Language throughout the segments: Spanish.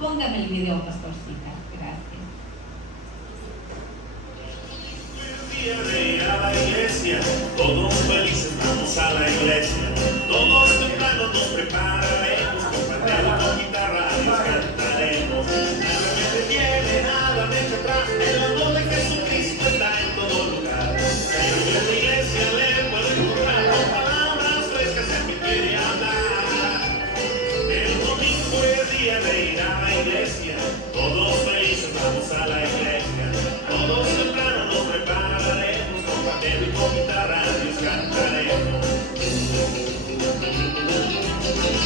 Póngame el video, pastorcita. Gracias. A la iglesia, todos felices vamos a la iglesia. Todos temprano nos prepararemos, con pandero y con guitarra Dios cantaremos. Nada me detiene, nada me tendrá, el amor de Jesucristo está en todo lugar. Pero yo en la iglesia le puedo encontrar con palabras frescas el que quiere hablar. El domingo es día de ir a la iglesia, todos felices vamos a la iglesia. Todos temprano nos prepararemos, con pandero y con guitarra Dios cantaremos.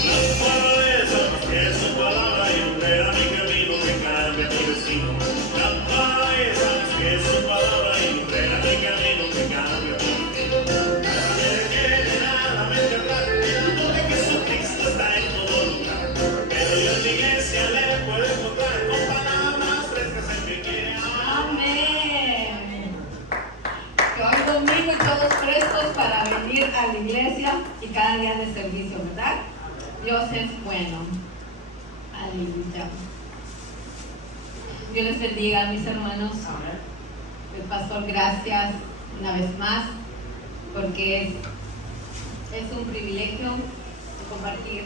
Lámpara es a mis pies su palabra y lumbrera mi camino, que cambia mi destino. Lámpara es a mis pies su palabra y lumbrera mi camino, que cambia mi destino. Nada me detiene, nada me tendrá, el amor de Jesucristo está en todo lugar. Pero yo en mi iglesia le puedo encontrar con palabras frescas el que quiere amar. Amén. Que hoy domingo y todos prestos para venir a la iglesia y cada día de servicio, ¿verdad? Dios es bueno. Aleluya. Dios les bendiga, mis hermanos. El pastor, gracias una vez más, porque es un privilegio compartir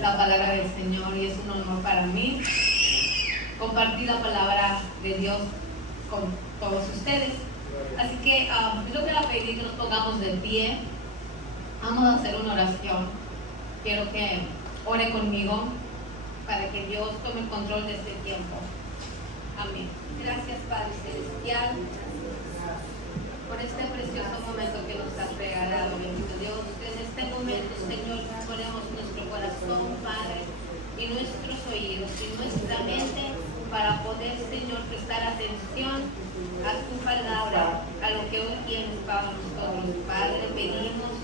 la palabra del Señor y es un honor para mí compartir la palabra de Dios con todos ustedes. Así que yo voy a pedir que nos pongamos de pie. Vamos a hacer una oración. Quiero que ore conmigo para que Dios tome control de este tiempo. Amén. Gracias, Padre Celestial, por este precioso momento que nos has regalado, bendito Dios. En este momento, Señor, ponemos nuestro corazón, Padre, y nuestros oídos y nuestra mente para poder, Señor, prestar atención a tu palabra, a lo que hoy tienes para nosotros. Padre, pedimos,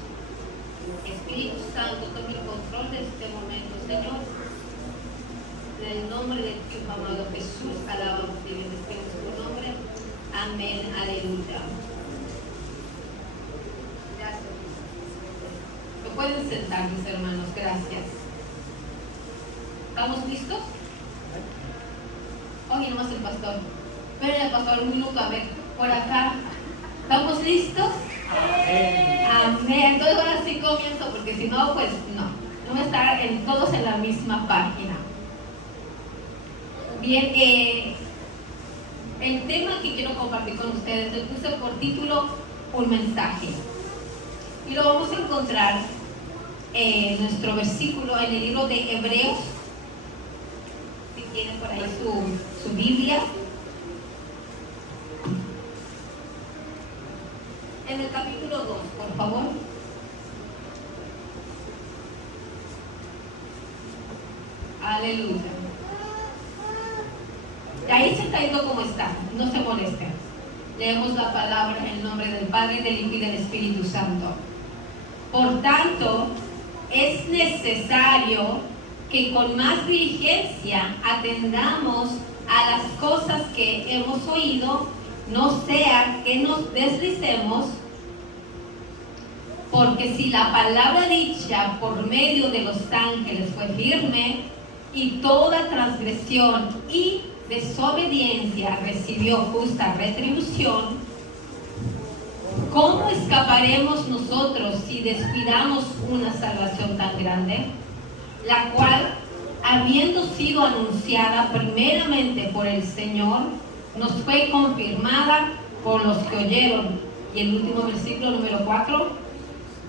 Espíritu Santo, tome el control de este momento, Señor. En el nombre de tu amado Jesús, alabamos y bendecimos tu nombre. Amén, aleluya. Gracias. ¿Me pueden sentar, mis hermanos? Gracias. ¿Estamos listos? Oye, nomás el pastor. Esperen el pastor un minuto, a ver, por acá. ¿Estamos listos? Amén. Entonces ahora sí comienzo, porque si no, pues no. Vamos a estar todos en la misma página. Bien, el tema que quiero compartir con ustedes le puse por título un mensaje. Y lo vamos a encontrar en nuestro versículo en el libro de Hebreos. Si tienen por ahí su Biblia. En el capítulo 2, por favor. Aleluya. De ahí sentadito como está, no se molesten. Leemos la palabra en el nombre del Padre, del Hijo y del Espíritu Santo. Por tanto, es necesario que con más diligencia atendamos a las cosas que hemos oído, no sea que nos deslicemos, porque si la palabra dicha por medio de los ángeles fue firme, y toda transgresión y desobediencia recibió justa retribución, ¿cómo escaparemos nosotros si descuidamos una salvación tan grande, la cual, habiendo sido anunciada primeramente por el Señor, nos fue confirmada por los que oyeron? Y el último versículo, número 4,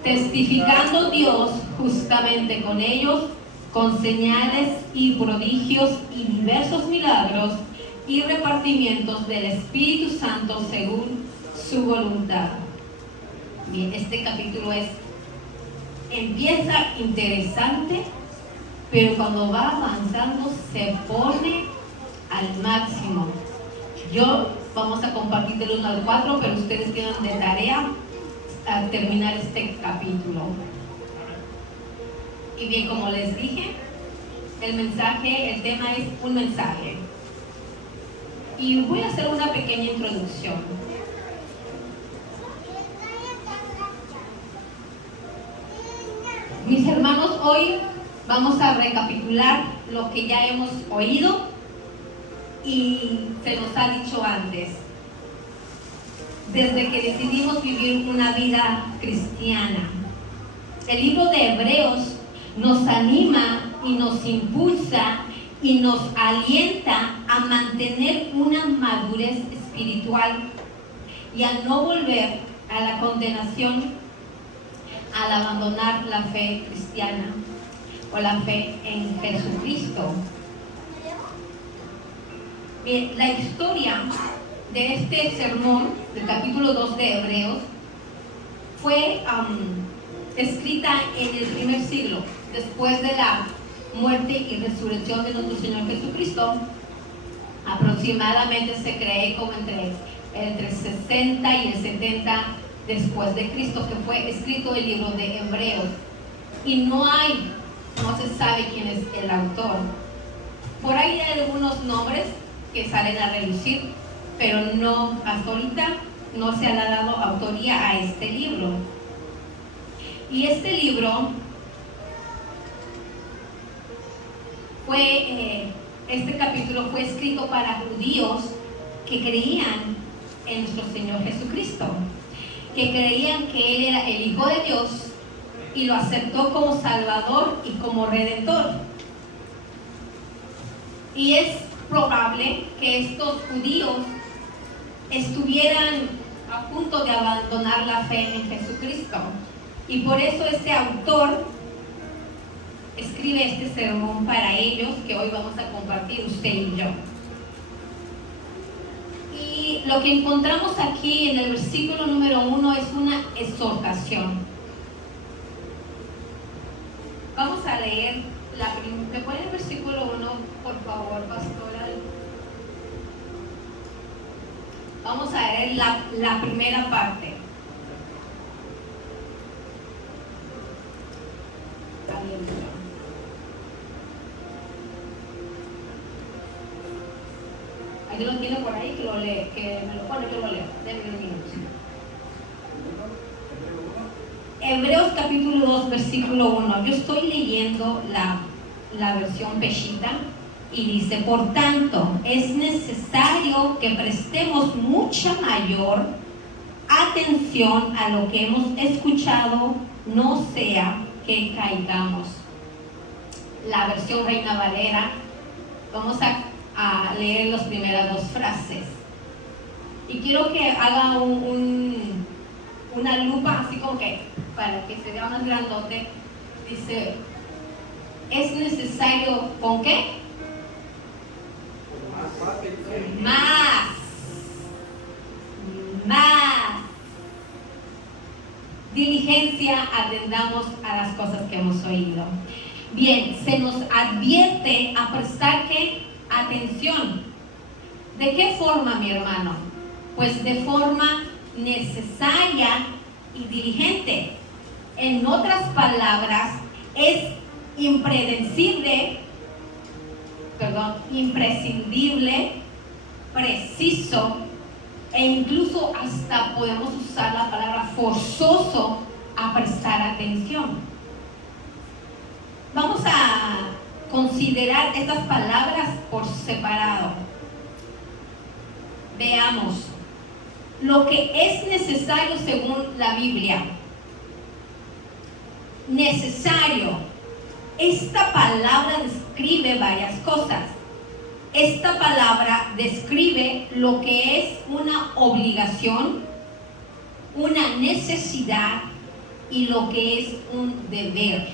testificando Dios justamente con ellos, con señales y prodigios y diversos milagros y repartimientos del Espíritu Santo según su voluntad. Bien, este capítulo empieza interesante, pero cuando va avanzando se pone al máximo. Vamos a compartir del 1 al 4, pero ustedes tienen de tarea a terminar este capítulo. Y bien, como les dije, el tema es un mensaje. Y voy a hacer una pequeña introducción. Mis hermanos, hoy vamos a recapitular lo que ya hemos oído y se nos ha dicho antes. Desde que decidimos vivir una vida cristiana, el libro de Hebreos nos anima y nos impulsa y nos alienta a mantener una madurez espiritual y a no volver a la condenación al abandonar la fe cristiana o la fe en Jesucristo. Bien, la historia de este sermón del capítulo 2 de Hebreos fue escrita en el primer siglo, después de la muerte y resurrección de nuestro Señor Jesucristo. Aproximadamente se cree como entre 60 y el 70 después de Cristo, que fue escrito el libro de Hebreos. Y no se sabe quién es el autor. Por ahí hay algunos nombres que salen a relucir, pero no, hasta ahorita no se le ha dado autoría a este libro. Y este libro este capítulo fue escrito para judíos que creían en nuestro Señor Jesucristo, que creían que Él era el Hijo de Dios y lo aceptó como Salvador y como Redentor. Y es probable que estos judíos estuvieran a punto de abandonar la fe en Jesucristo. Y por eso este autor escribe este sermón para ellos, que hoy vamos a compartir usted y yo. Y lo que encontramos aquí en el versículo número 1 es una exhortación. Vamos a leer ¿me pone el versículo 1, por favor, pastora? Vamos a leer la primera parte. Ahí lo tiene por ahí, que lo lee, que me lo pone, que lo leo. Denme un minuto. Hebreos capítulo 2, versículo 1. Yo estoy leyendo la versión Peshitta y dice: por tanto, es necesario que prestemos mucha mayor atención a lo que hemos escuchado, no sea que caigamos. La versión Reina Valera, vamos a leer las primeras dos frases. Y quiero que haga una lupa, así como que, para que se vea más grandote. Dice: es necesario, ¿con qué? Más diligencia atendamos a las cosas que hemos oído. Bien, se nos advierte a prestar ¿qué? Atención. ¿De qué forma, mi hermano? Pues de forma necesaria y diligente. En otras palabras, es imprescindible, preciso, e incluso hasta podemos usar la palabra forzoso a prestar atención. Vamos a considerar estas palabras por separado. Veamos lo que es necesario según la Biblia. Necesario. Esta palabra describe varias cosas. Esta palabra describe lo que es una obligación, una necesidad y lo que es un deber.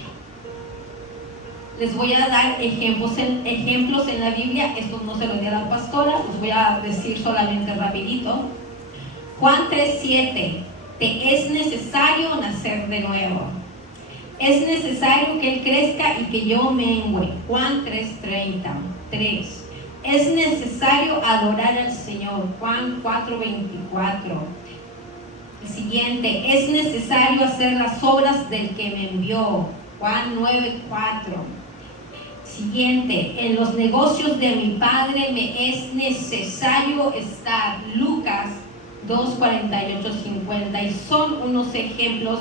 Les voy a dar ejemplos en la Biblia. Esto no se lo di a la pastora, los voy a decir solamente rapidito. Juan 3:7, te es necesario nacer de nuevo. Es necesario que Él crezca y que yo mengüe. Juan 3:33. Es necesario adorar al Señor. Juan 4:24. El siguiente, es necesario hacer las obras del que me envió. Juan 9:4. Siguiente, en los negocios de mi Padre me es necesario estar. Lucas 2:48-50. Y son unos ejemplos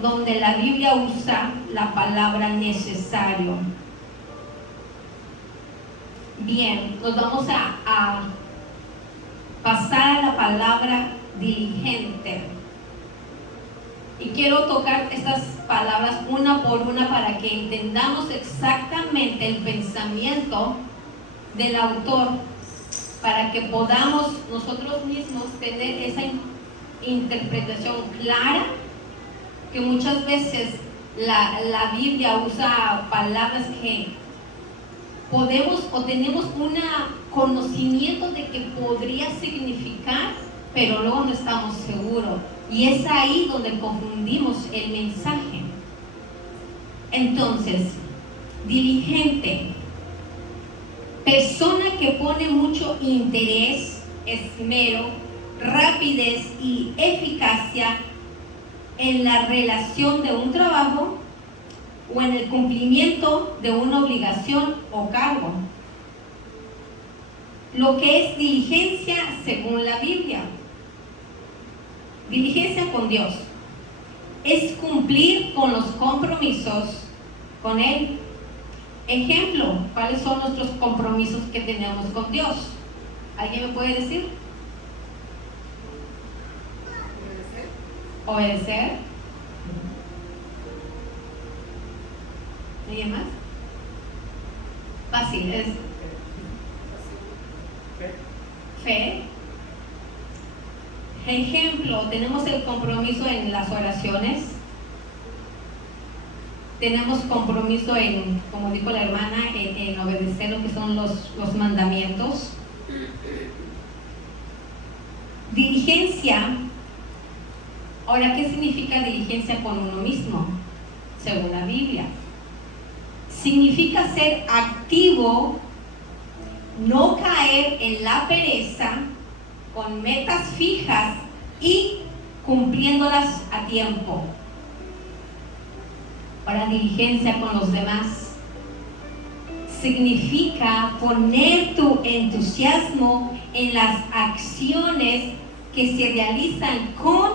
donde la Biblia usa la palabra necesario. Bien, nos vamos a pasar a la palabra diligente. Y quiero tocar estas palabras una por una para que entendamos exactamente el pensamiento del autor, para que podamos nosotros mismos tener esa interpretación clara, que muchas veces la Biblia usa palabras que podemos o tenemos un conocimiento de que podría significar, pero luego no estamos seguros. Y es ahí donde confundimos el mensaje. Entonces, diligente, persona que pone mucho interés, esmero, rapidez y eficacia en la relación de un trabajo o en el cumplimiento de una obligación o cargo. Lo que es diligencia según la Biblia. Diligencia con Dios es cumplir con los compromisos con Él. Ejemplo, ¿cuáles son nuestros compromisos que tenemos con Dios? ¿Alguien me puede decir? Obedecer. ¿Alguien más? Fácil, es fe. Ejemplo, tenemos el compromiso en las oraciones, tenemos compromiso en, como dijo la hermana, en obedecer lo que son los mandamientos. Diligencia. Ahora, ¿qué significa diligencia con uno mismo? Según la Biblia, significa ser activo, no caer en la pereza, con metas fijas y cumpliéndolas a tiempo. Ahora, diligencia con los demás significa poner tu entusiasmo en las acciones que se realizan con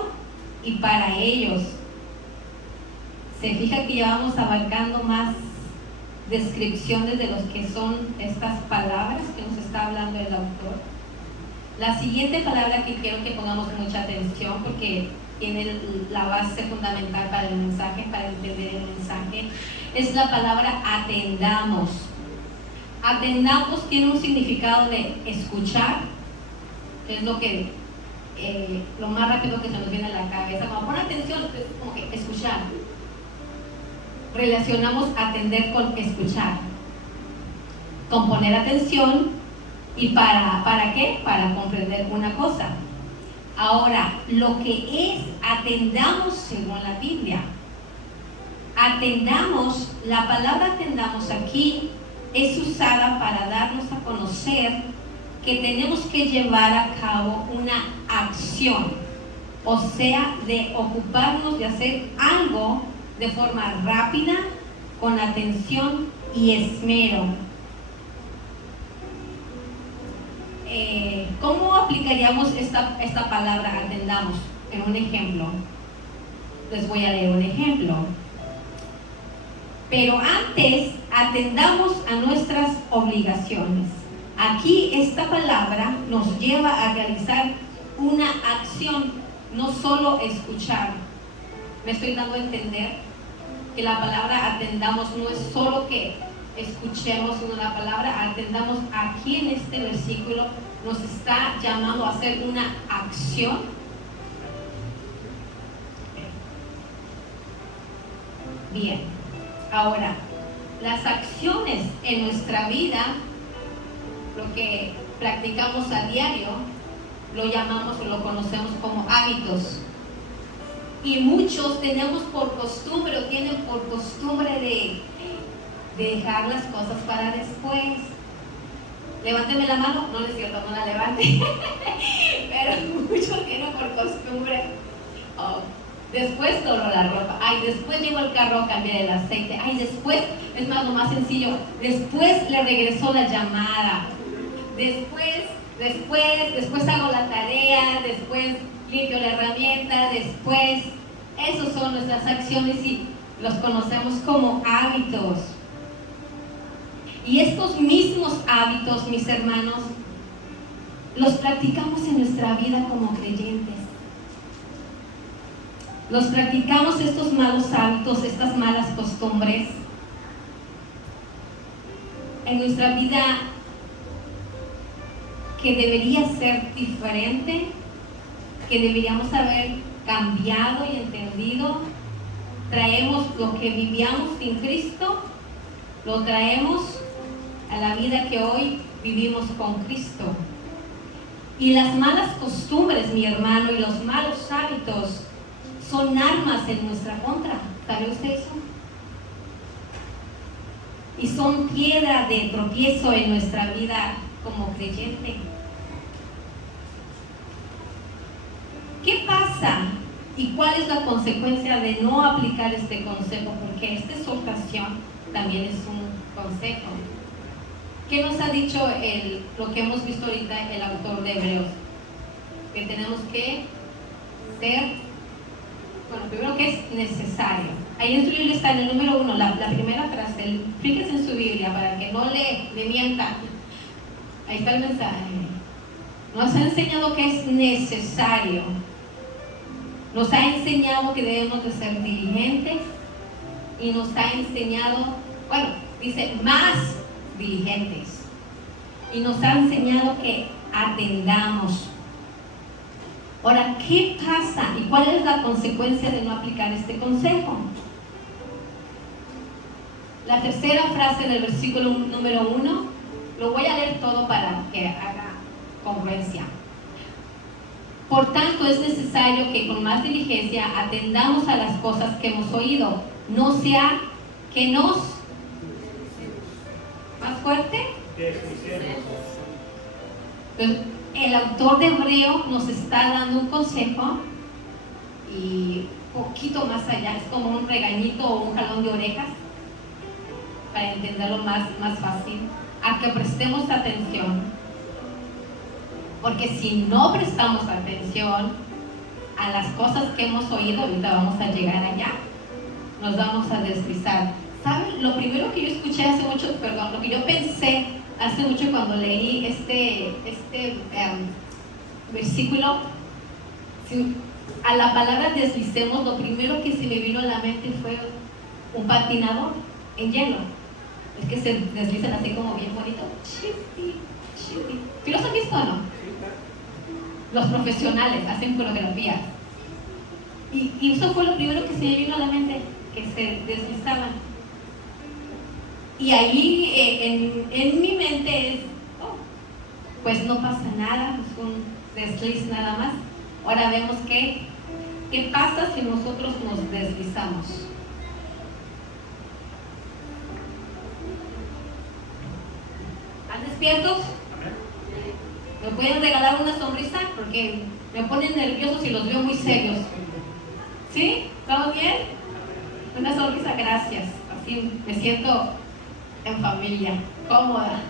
y para ellos. Se fija que ya vamos abarcando más descripciones de los que son estas palabras que nos está hablando el autor. La siguiente palabra que quiero que pongamos mucha atención, porque tiene la base fundamental para el mensaje, para entender el mensaje, es la palabra atendamos. Atendamos tiene un significado de escuchar, que es lo más rápido que se nos viene a la cabeza. Como pon atención, es como que escuchar. Relacionamos atender con escuchar, con poner atención. ¿Y para qué? Para comprender una cosa. Ahora, lo que es atendamos según la Biblia. Atendamos, la palabra atendamos aquí es usada para darnos a conocer que tenemos que llevar a cabo una acción, o sea, de ocuparnos de hacer algo de forma rápida, con atención y esmero. ¿Cómo aplicaríamos esta palabra atendamos? En un ejemplo. Les voy a leer un ejemplo. Pero antes, atendamos a nuestras obligaciones. Aquí esta palabra nos lleva a realizar una acción, no solo escuchar. Me estoy dando a entender que la palabra atendamos no es solo que escuchemos, sino la palabra atendamos aquí en este versículo nos está llamando a hacer una acción. Bien, ahora, las acciones en nuestra vida, lo que practicamos a diario, lo llamamos o lo conocemos como hábitos. Y muchos tenemos por costumbre o tienen por costumbre de dejar las cosas para después. Levánteme la mano, no es cierto, no la levante. Pero muchos tienen por costumbre, después doblo la ropa, después llego al carro a cambiar el aceite, después, es más, lo más sencillo, después le regresó la llamada, después hago la tarea, después limpio la herramienta, después, Esos son nuestras acciones y los conocemos como hábitos. Y estos mismos hábitos, mis hermanos, los practicamos en nuestra vida como creyentes. Los practicamos estos malos hábitos, estas malas costumbres en nuestra vida que debería ser diferente, que deberíamos haber cambiado y entendido. Traemos lo que vivíamos sin Cristo, lo traemos a la vida que hoy vivimos con Cristo. Y las malas costumbres, mi hermano, y los malos hábitos son armas en nuestra contra. ¿Sabe usted eso? Y son piedra de tropiezo en nuestra vida como creyente. ¿Qué pasa y cuál es la consecuencia de no aplicar este consejo? Porque esta exhortación también es un consejo. ¿Qué nos ha dicho lo que hemos visto ahorita el autor de Hebreos? Que tenemos que ser, bueno, primero que es necesario. Ahí en su Biblia está en el número 1, la primera frase. Fíjense en su Biblia para que no le mientan. Ahí está el mensaje. Nos ha enseñado que es necesario. Nos ha enseñado que debemos de ser diligentes. Y nos ha enseñado, bueno, dice más diligentes. Y nos ha enseñado que atendamos. Ahora, ¿qué pasa y cuál es la consecuencia de no aplicar este consejo? La tercera frase del versículo número 1, lo voy a leer todo para que haga congruencia. Por tanto, es necesario que con más diligencia atendamos a las cosas que hemos oído, no sea que nos... ¿Más fuerte? Entonces, el autor de Hebreo nos está dando un consejo y poquito más allá, es como un regañito o un jalón de orejas para entenderlo más fácil, a que prestemos atención, porque si no prestamos atención a las cosas que hemos oído, ahorita vamos a llegar allá, nos vamos a deslizar. ¿Saben? Lo primero que yo escuché hace mucho, lo que yo pensé hace mucho cuando leí este versículo, a la palabra deslicemos, lo primero que se me vino a la mente fue un patinador en hielo. Es que se deslizan así como bien bonito. Chipi. ¿Sí los han visto o no? Los profesionales hacen coreografías. Y eso fue lo primero que se me vino a la mente, que se deslizaban. Y ahí en mi mente es, pues no pasa nada, es un desliz nada más. Ahora vemos qué pasa si nosotros nos deslizamos. ¿Están despiertos? ¿Me pueden regalar una sonrisa? Porque me ponen nerviosos y los veo muy serios. ¿Sí? ¿Estamos bien? Una sonrisa, gracias. Así me siento en familia, cómoda.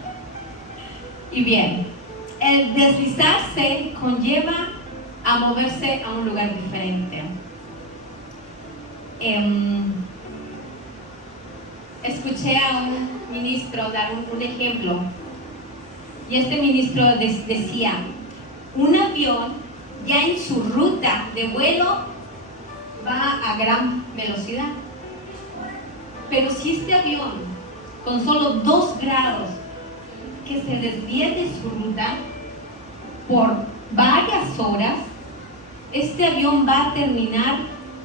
Y bien, el deslizarse conlleva a moverse a un lugar diferente. Escuché a un ministro dar un ejemplo, y este ministro decía, un avión ya en su ruta de vuelo va a gran velocidad, pero si este avión con solo 2 grados que se desvíe de su ruta por varias horas, este avión va a terminar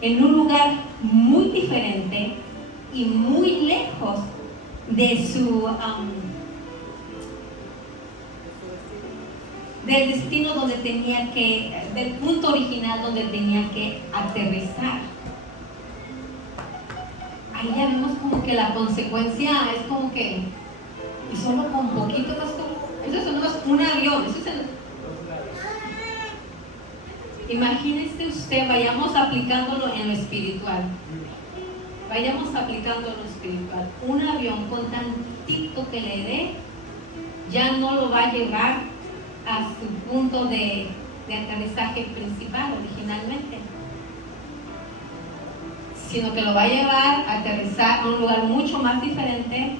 en un lugar muy diferente y muy lejos de su del destino donde tenía que, del punto original donde tenía que aterrizar. Ahí ya vemos como que la consecuencia es como que, y solo con poquito gasto, eso es un avión, eso es imagínese usted, vayamos aplicándolo en lo espiritual. Vayamos aplicando lo espiritual. Un avión con tantito que le dé, ya no lo va a llevar a su punto de aterrizaje principal originalmente. sino que lo va a llevar a aterrizar a un lugar mucho más diferente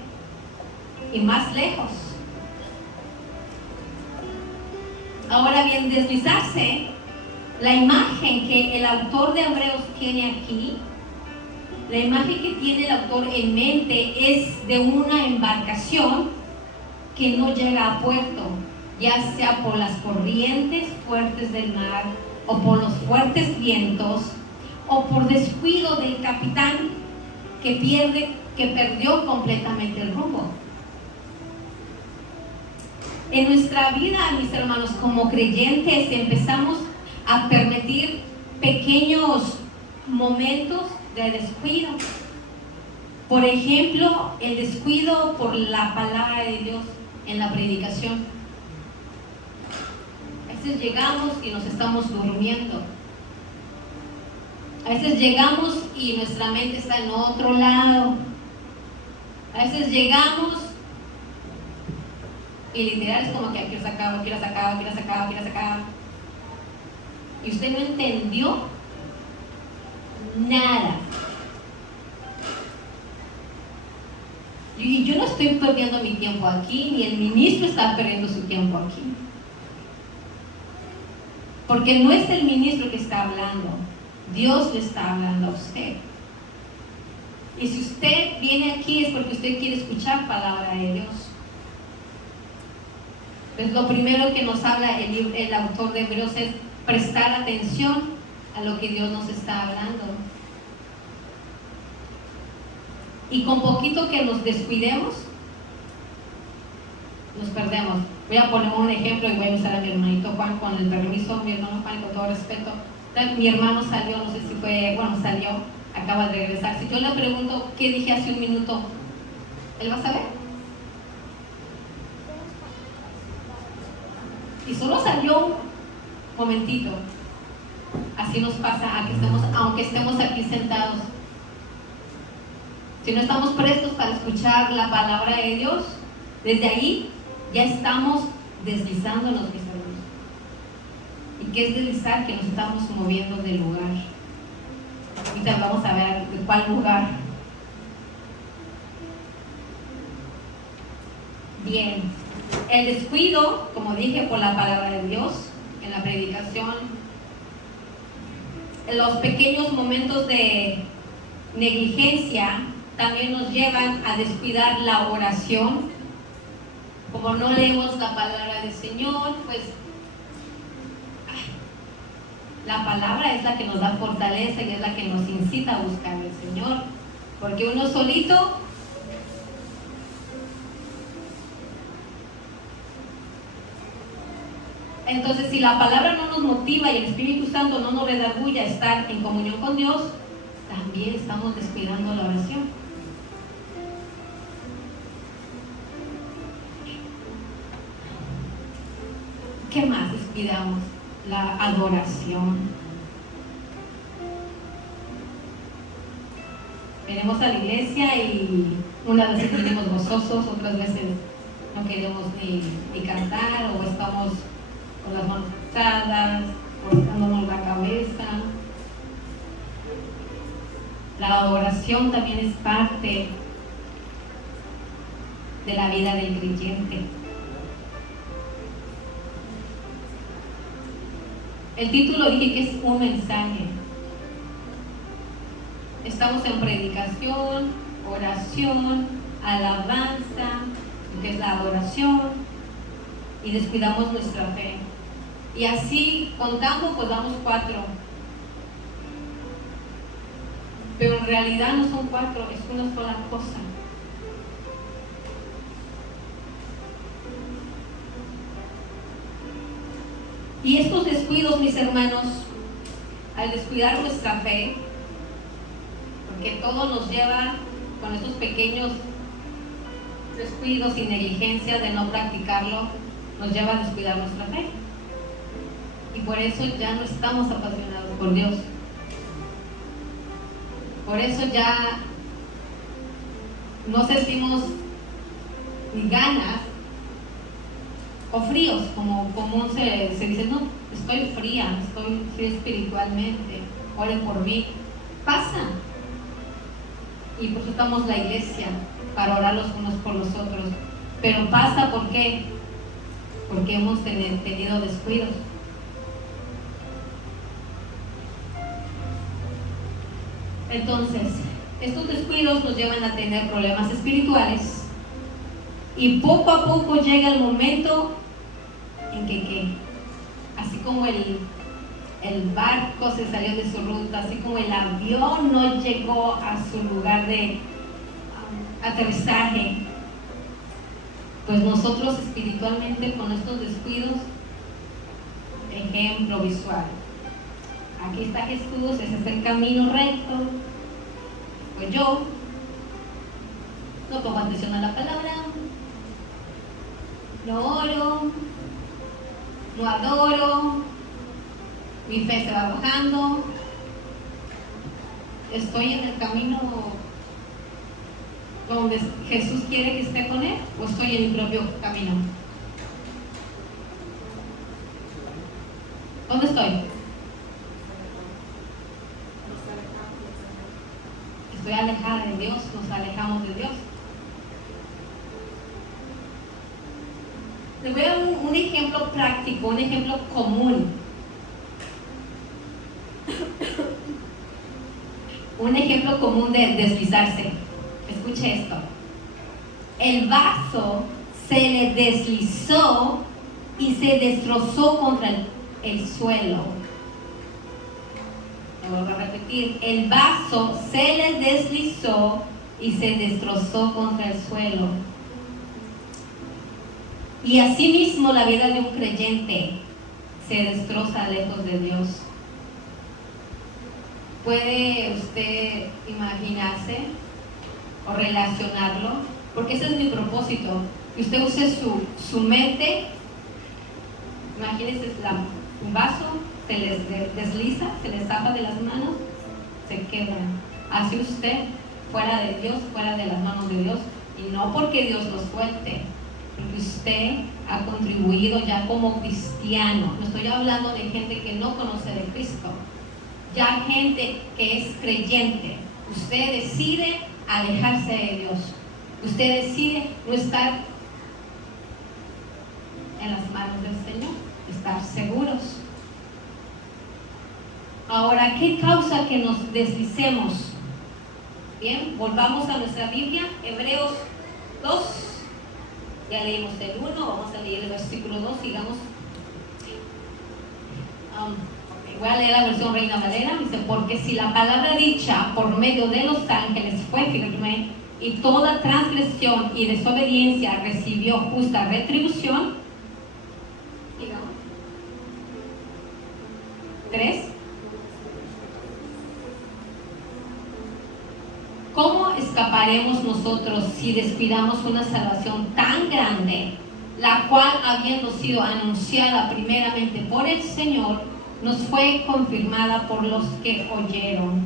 y más lejos. Ahora bien, deslizarse, la imagen que el autor de Hebreos tiene aquí, la imagen que tiene el autor en mente es de una embarcación que no llega a puerto, ya sea por las corrientes fuertes del mar o por los fuertes vientos o por descuido del capitán que perdió completamente el rumbo. En nuestra vida, mis hermanos, como creyentes, empezamos a permitir pequeños momentos de descuido. Por ejemplo, el descuido por la palabra de Dios en la predicación. A veces llegamos y nos estamos durmiendo. A veces llegamos y nuestra mente está en otro lado. A veces llegamos y literal es como que aquí lo sacaba, aquí lo sacaba, aquí lo sacaba, aquí lo sacaba. Y usted no entendió nada. Y yo no estoy perdiendo mi tiempo aquí, ni el ministro está perdiendo su tiempo aquí. Porque no es el ministro que está hablando, Dios le está hablando a usted. Y si usted viene aquí es porque usted quiere escuchar palabra de Dios. Pues lo primero que nos habla el autor de Hebreos es prestar atención a lo que Dios nos está hablando. Y con poquito que nos descuidemos, nos perdemos. Voy a poner un ejemplo y voy a usar a mi hermanito Juan con el permiso. Mi hermano Juan, con todo respeto. Mi hermano salió, no sé si fue, salió, acaba de regresar. Si yo le pregunto qué dije hace un minuto, ¿él va a saber? Y solo salió un momentito. Así nos pasa aunque estemos aquí sentados. Si no estamos prestos para escuchar la palabra de Dios, desde ahí ya estamos deslizándonos, mis hermanos. ¿Y qué es deslizar? Que nos estamos moviendo del lugar. Ahorita vamos a ver de cuál lugar. Bien, el descuido, como dije, por la palabra de Dios en la predicación, los pequeños momentos de negligencia también nos llevan a descuidar la oración. Como no leemos la palabra del Señor, pues la palabra es la que nos da fortaleza y es la que nos incita a buscar al Señor, porque uno solito entonces, si la palabra no nos motiva y el Espíritu Santo no nos redarguye a estar en comunión con Dios, también estamos descuidando la oración. ¿Qué más descuidamos? La adoración. Venimos a la iglesia y unas veces venimos gozosos, otras veces no queremos ni cantar o estamos con las manos cruzadas, cortándonos la cabeza. La adoración también es parte de la vida del creyente. El título dije que es un mensaje. Estamos en predicación, oración, alabanza, que es la adoración, y descuidamos nuestra fe. Y así, contando, pues damos 4. Pero en realidad no son 4, es una sola cosa. Y estos descuidos, mis hermanos, al descuidar nuestra fe, porque todo nos lleva con estos pequeños descuidos y negligencia de no practicarlo, nos lleva a descuidar nuestra fe. Y por eso ya no estamos apasionados por Dios. Por eso ya no sentimos ni ganas o fríos, como común se dice, no, estoy fría espiritualmente, oren por mí. Pasa, y por eso estamos la iglesia, para orar los unos por los otros. Pero pasa, ¿por qué? Porque hemos tenido descuidos. Entonces, estos descuidos nos llevan a tener problemas espirituales y poco a poco llega el momento en que así como el barco se salió de su ruta, así como el avión no llegó a su lugar de aterrizaje, pues nosotros espiritualmente con estos descuidos, ejemplo visual, aquí está Jesús, ese es el camino recto, pues yo no pongo atención a la palabra, no oro, no adoro, mi fe se va bajando, estoy en el camino donde Jesús quiere que esté con Él, o estoy en mi propio camino. ¿Dónde estoy? Estoy alejada de Dios, nos alejamos de Dios. Les voy a dar un ejemplo práctico, un ejemplo común. Un ejemplo común de deslizarse. Escuche esto. El vaso se le deslizó y se destrozó contra el suelo. Lo vuelvo a repetir. El vaso se le deslizó y se destrozó contra el suelo. Y asimismo la vida de un creyente se destroza lejos de Dios. ¿Puede usted imaginarse o relacionarlo? Porque ese es mi propósito. Que usted use su mente. Imagínese un vaso, se les desliza, se les zapa de las manos, se quebra. Así usted, fuera de Dios, fuera de las manos de Dios. Y no porque Dios lo suelte, porque usted ha contribuido ya como cristiano. No estoy hablando de gente que no conoce de Cristo. Ya gente que es creyente, usted decide alejarse de Dios, usted decide no estar en las manos del Señor, estar seguros. Ahora, ¿qué causa que nos deslicemos? Bien, volvamos a nuestra Biblia, Hebreos 2, ya leímos el 1, vamos a leer el versículo 2, sigamos. Voy a leer la versión Reina Valera. Dice: porque si la palabra dicha por medio de los ángeles fue firme, y toda transgresión y desobediencia recibió justa retribución. Digamos. 3. ¿Cómo escaparemos nosotros si descuidamos una salvación tan grande, la cual, habiendo sido anunciada primeramente por el Señor, nos fue confirmada por los que oyeron?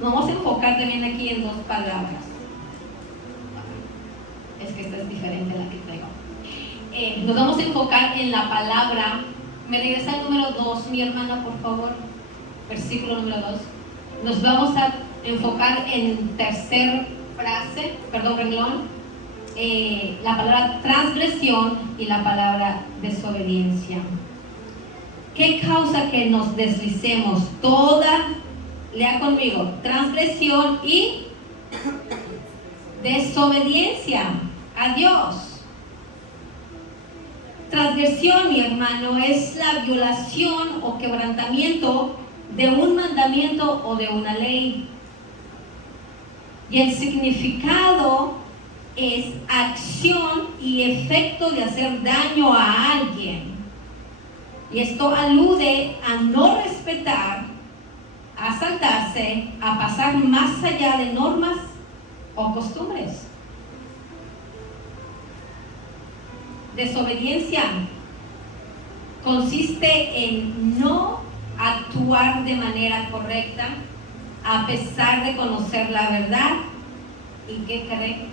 Vamos a enfocar también aquí en dos palabras. Es que esta es diferente a la que traigo. Nos vamos a enfocar en la palabra. Me regresa al número 2, mi hermana, por favor. Versículo número 2. Nos vamos a enfocar en renglón. La palabra transgresión y la palabra desobediencia. ¿Qué causa que nos deslicemos? Lea conmigo, transgresión y desobediencia a Dios. Transgresión, mi hermano, es la violación o quebrantamiento de un mandamiento o de una ley. Y el significado es acción y efecto de hacer daño a alguien. Y esto alude a no respetar, a saltarse, a pasar más allá de normas o costumbres. Desobediencia consiste en no actuar de manera correcta a pesar de conocer la verdad. ¿Y qué cree?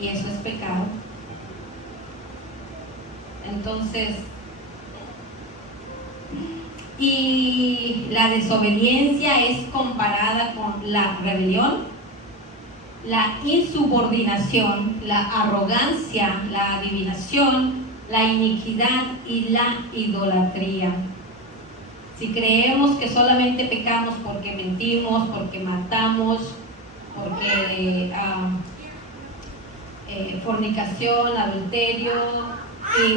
Y eso es pecado. Entonces, y La desobediencia es comparada con la rebelión, la insubordinación, la arrogancia, la adivinación, la iniquidad y la idolatría. Si creemos que solamente pecamos porque mentimos, porque matamos, porque fornicación, adulterio,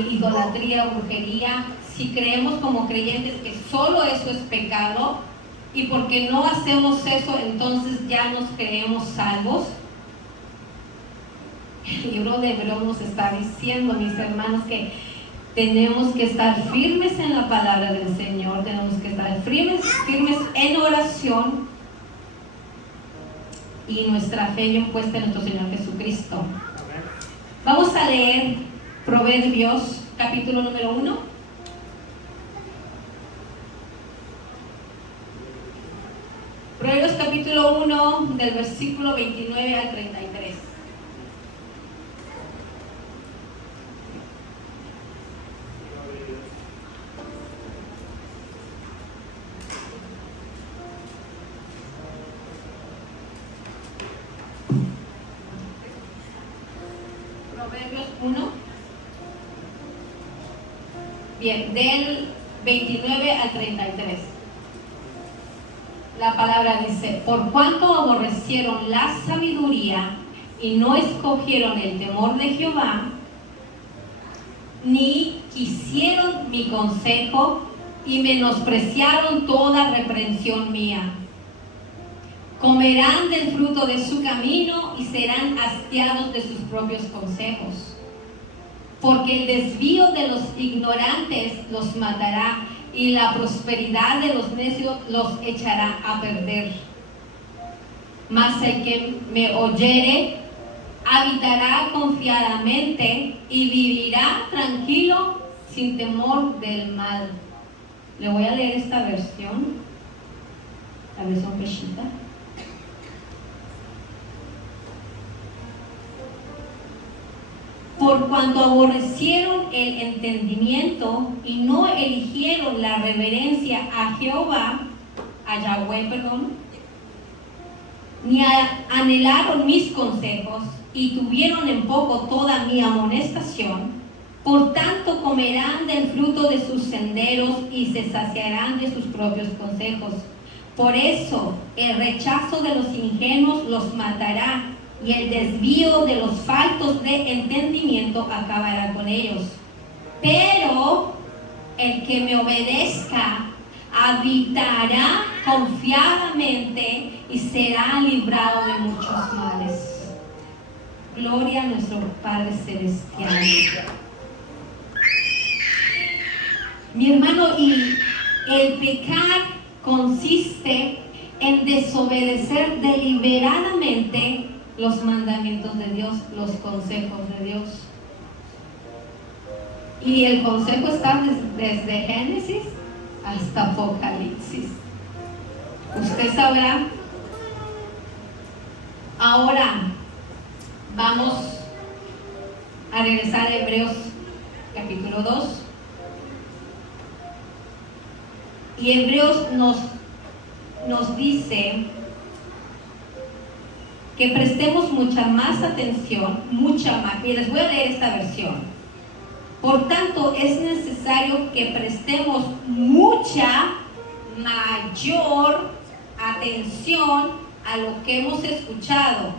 idolatría, brujería, si creemos como creyentes que solo eso es pecado y porque no hacemos eso entonces ya nos creemos salvos, el libro de Hebreos nos está diciendo, mis hermanos, que tenemos que estar firmes en la palabra del Señor, tenemos que estar firmes en oración y nuestra fe bien puesta en nuestro Señor Jesucristo. Vamos a leer Proverbios capítulo número 1. Proverbios capítulo 1 del versículo 29 al 33. Proverbios 1. Bien, del 29 al 33. La palabra dice: por cuanto aborrecieron la sabiduría y no escogieron el temor de Jehová, ni quisieron mi consejo y menospreciaron toda reprensión mía. Comerán del fruto de su camino y serán hastiados de sus propios consejos. Porque el desvío de los ignorantes los matará y la prosperidad de los necios los echará a perder. Mas el que me oyere habitará confiadamente y vivirá tranquilo sin temor del mal. Le voy a leer esta versión, la versión Peshita. Por cuanto aborrecieron el entendimiento y no eligieron la reverencia a Jehová, a Yahweh, ni anhelaron mis consejos y tuvieron en poco toda mi amonestación, por tanto comerán del fruto de sus senderos y se saciarán de sus propios consejos. Por eso el rechazo de los ingenuos los matará, y el desvío de los faltos de entendimiento acabará con ellos. Pero el que me obedezca habitará confiadamente y será librado de muchos males. Gloria a nuestro Padre Celestial. Mi hermano, y el pecar consiste en desobedecer deliberadamente los mandamientos de Dios, los consejos de Dios. Y el consejo está desde Génesis hasta Apocalipsis. Usted sabrá. Ahora vamos a regresar a Hebreos capítulo 2. Y Hebreos nos dice que prestemos mucha más atención, y les voy a leer esta versión. Por tanto, es necesario que prestemos mucha mayor atención a lo que hemos escuchado.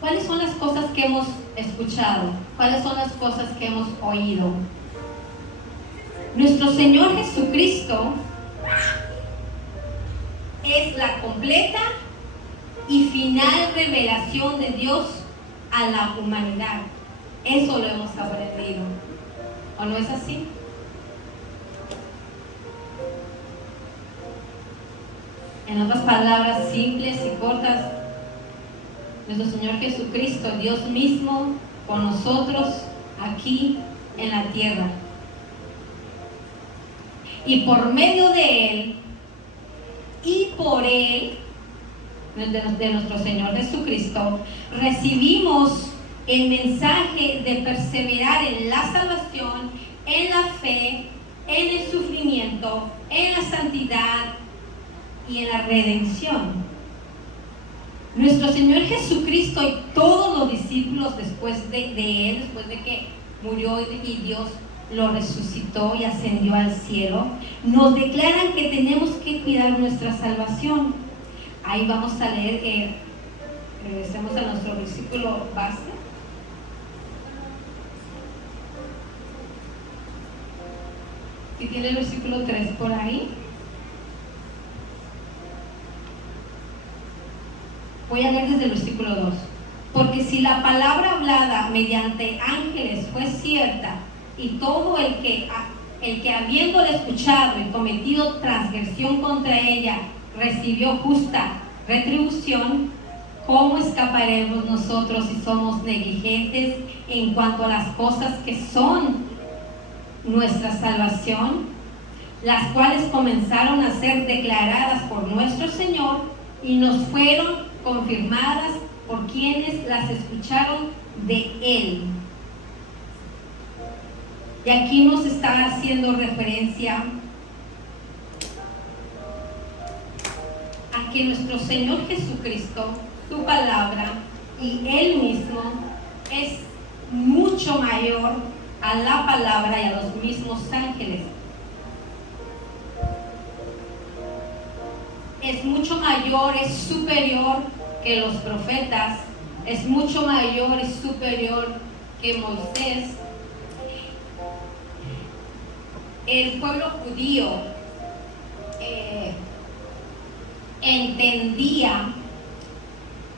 ¿Cuáles son las cosas que hemos escuchado? ¿Cuáles son las cosas que hemos oído? Nuestro Señor Jesucristo es la completa y final revelación de Dios a la humanidad. Eso lo hemos aprendido. ¿O no es así? En otras palabras simples y cortas, nuestro Señor Jesucristo, Dios mismo, con nosotros aquí en la tierra. Y por medio de Él y por Él, de nuestro Señor Jesucristo, recibimos el mensaje de perseverar en la salvación, en la fe en el sufrimiento, en la santidad y en la redención. Nuestro Señor Jesucristo y todos los discípulos después de Él, después de que murió y Dios lo resucitó y ascendió al cielo, nos declaran que tenemos que cuidar nuestra salvación. Ahí vamos a leer, regresemos a nuestro versículo base. Si tiene el versículo 3 por ahí. Voy a leer desde el versículo 2. Porque si la palabra hablada mediante ángeles fue cierta, y todo el que habiéndola escuchado y cometido transgresión contra ella, recibió justa retribución, ¿cómo escaparemos nosotros si somos negligentes en cuanto a las cosas que son nuestra salvación, las cuales comenzaron a ser declaradas por nuestro Señor y nos fueron confirmadas por quienes las escucharon de Él? Y aquí nos está haciendo referencia a que nuestro Señor Jesucristo, su palabra y Él mismo es mucho mayor a la palabra y a los mismos ángeles. Es mucho mayor, es superior que los profetas, es mucho mayor y superior que Moisés. El pueblo judío entendía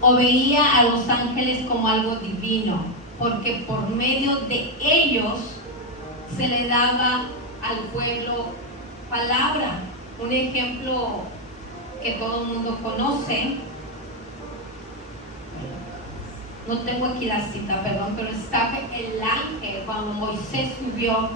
o veía a los ángeles como algo divino, porque por medio de ellos se le daba al pueblo palabra. Un ejemplo que todo el mundo conoce, no tengo aquí la cita, perdón, pero estaba el ángel cuando Moisés subió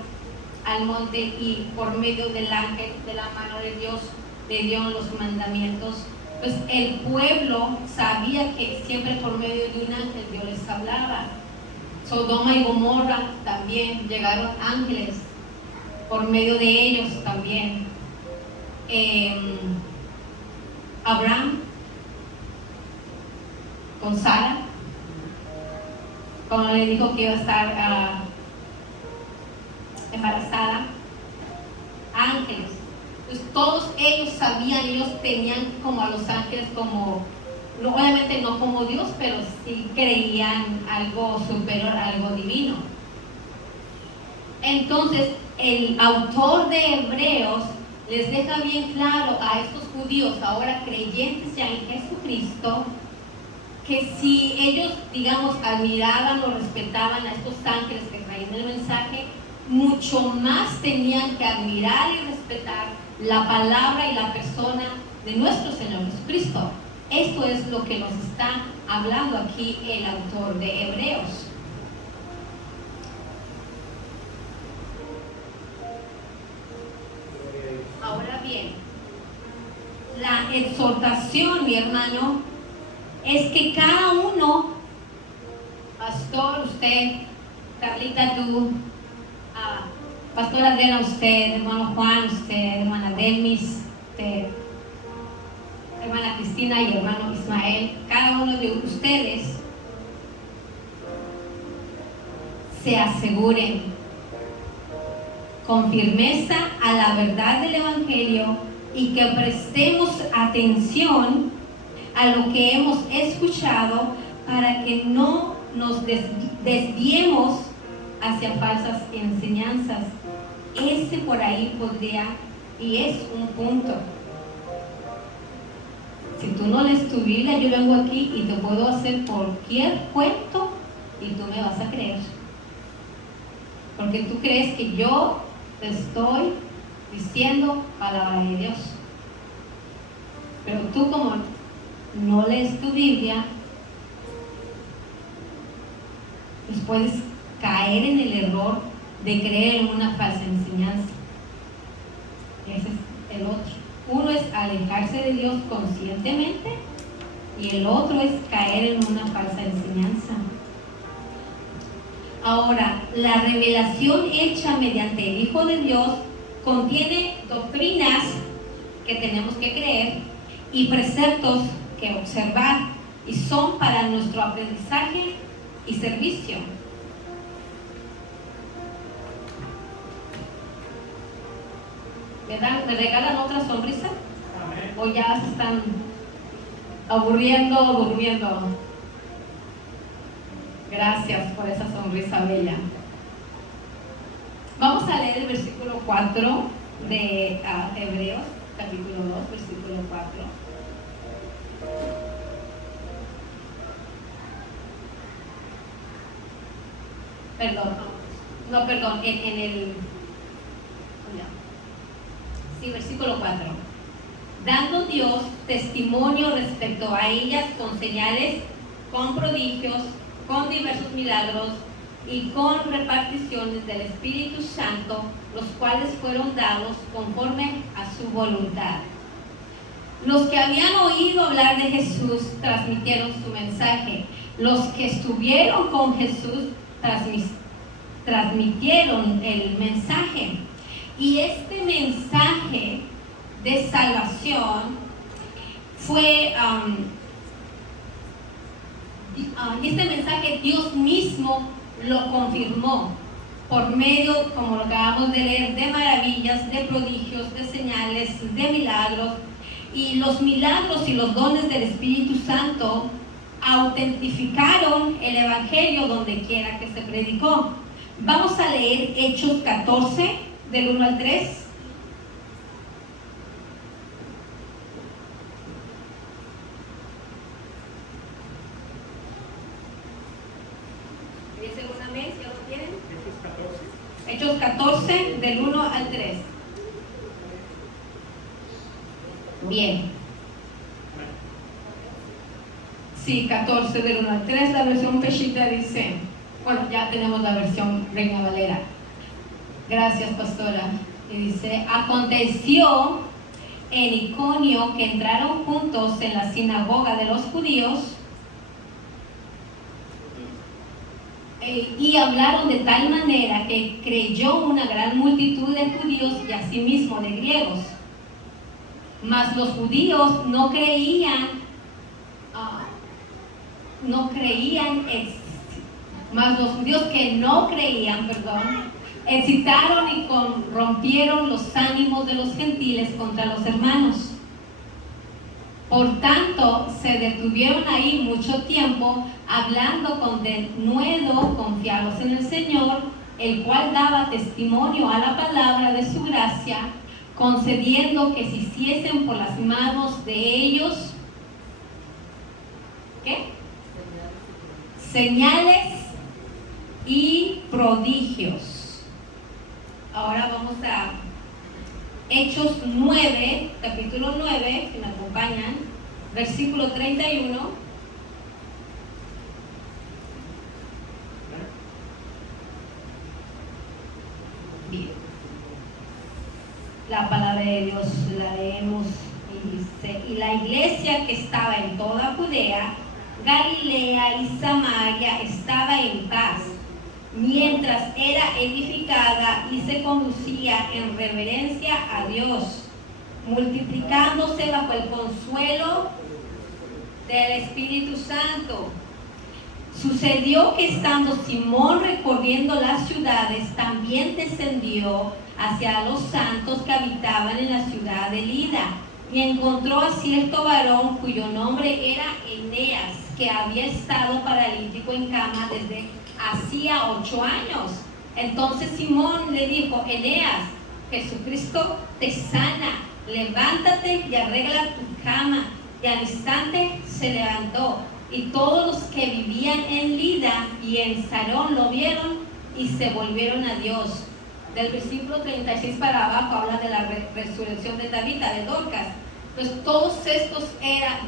al monte y por medio del ángel, de la mano de Dios, le dieron los mandamientos. Pues el pueblo sabía que siempre por medio de un ángel Dios les hablaba. Sodoma y Gomorra también llegaron ángeles, por medio de ellos también. Abraham con Sara, cuando le dijo que iba a estar embarazada, ángeles. Pues todos ellos sabían, ellos tenían como a los ángeles como, obviamente no como Dios, pero sí creían algo superior, algo divino. Entonces el autor de Hebreos les deja bien claro a estos judíos, ahora creyentes ya en Jesucristo, que si ellos, digamos, admiraban o respetaban a estos ángeles que traían el mensaje, mucho más tenían que admirar y respetar la palabra y la persona de nuestro Señor Jesucristo. Esto es lo que nos está hablando aquí el autor de Hebreos. Ahora bien, la exhortación, mi hermano, es que cada uno, pastor, usted, Carlita, tú, pastor Adriana, usted, hermano Juan, usted, hermana Delmis, usted, hermana Cristina y hermano Ismael, cada uno de ustedes se aseguren con firmeza a la verdad del Evangelio y que prestemos atención a lo que hemos escuchado para que no nos desviemos hacia falsas enseñanzas. Ese por ahí podría y es un punto. Si tú no lees tu Biblia, yo vengo aquí y te puedo hacer cualquier cuento y tú me vas a creer. Porque tú crees que yo te estoy diciendo palabra de Dios. Pero tú, como no lees tu Biblia, pues puedes caer en el error de creer en una falsa enseñanza. Ese es el otro. Uno es alejarse de Dios conscientemente y el otro es caer en una falsa enseñanza. Ahora, la revelación hecha mediante el Hijo de Dios contiene doctrinas que tenemos que creer y preceptos que observar, y son para nuestro aprendizaje y servicio. ¿Me regalan otra sonrisa? ¿O ya se están aburriendo o durmiendo? Gracias por esa sonrisa bella. Vamos a leer el versículo 4 de Hebreos, capítulo 2, versículo 4. Perdón, en el... Sí, versículo 4. Dando Dios testimonio respecto a ellas con señales, con prodigios, con diversos milagros y con reparticiones del Espíritu Santo, los cuales fueron dados conforme a su voluntad. Los que habían oído hablar de Jesús transmitieron su mensaje. Los que estuvieron con Jesús transmitieron el mensaje. Y este mensaje de salvación fue, este mensaje Dios mismo lo confirmó por medio, como lo acabamos de leer, de maravillas, de prodigios, de señales, de milagros. Y los milagros y los dones del Espíritu Santo autentificaron el Evangelio donde quiera que se predicó. Vamos a leer Hechos 14, del 1 al 3. ¿Dicen un amén? ¿Ya lo tienen? Hechos 14, del 1 al 3. Bien. Sí, 14 del 1 al 3, la versión Peshita dice, bueno, ya tenemos la versión Reina Valera. Gracias, pastora. Y dice, aconteció en Iconio que entraron juntos en la sinagoga de los judíos y hablaron de tal manera que creyó una gran multitud de judíos y asimismo de griegos. Mas los judíos mas los judíos que no creían, excitaron y rompieron los ánimos de los gentiles contra los hermanos. Por tanto, se detuvieron ahí mucho tiempo, hablando con denuedo, confiados en el Señor, el cual daba testimonio a la palabra de su gracia, concediendo que se hiciesen por las manos de ellos, ¿qué? Señales y prodigios. Ahora vamos a Hechos 9, capítulo 9, si me acompañan, versículo 31. Bien. La palabra de Dios la leemos y dice, y la iglesia que estaba en toda Judea, Galilea y Samaria estaba en paz, mientras era edificada y se conducía en reverencia a Dios, multiplicándose bajo el consuelo del Espíritu Santo. Sucedió que estando Simón recorriendo las ciudades, también descendió hacia los santos que habitaban en la ciudad de Lida, y encontró a cierto varón cuyo nombre era Eneas, que había estado paralítico en cama desde hacía 8 años. Entonces Simón le dijo, Eneas, Jesucristo te sana, levántate y arregla tu cama. Y al instante se levantó, y todos los que vivían en Lida y en Sarón lo vieron y se volvieron a Dios. Del versículo 36 para abajo habla de la resurrección de Tabita, de Dorcas. Pues todos estos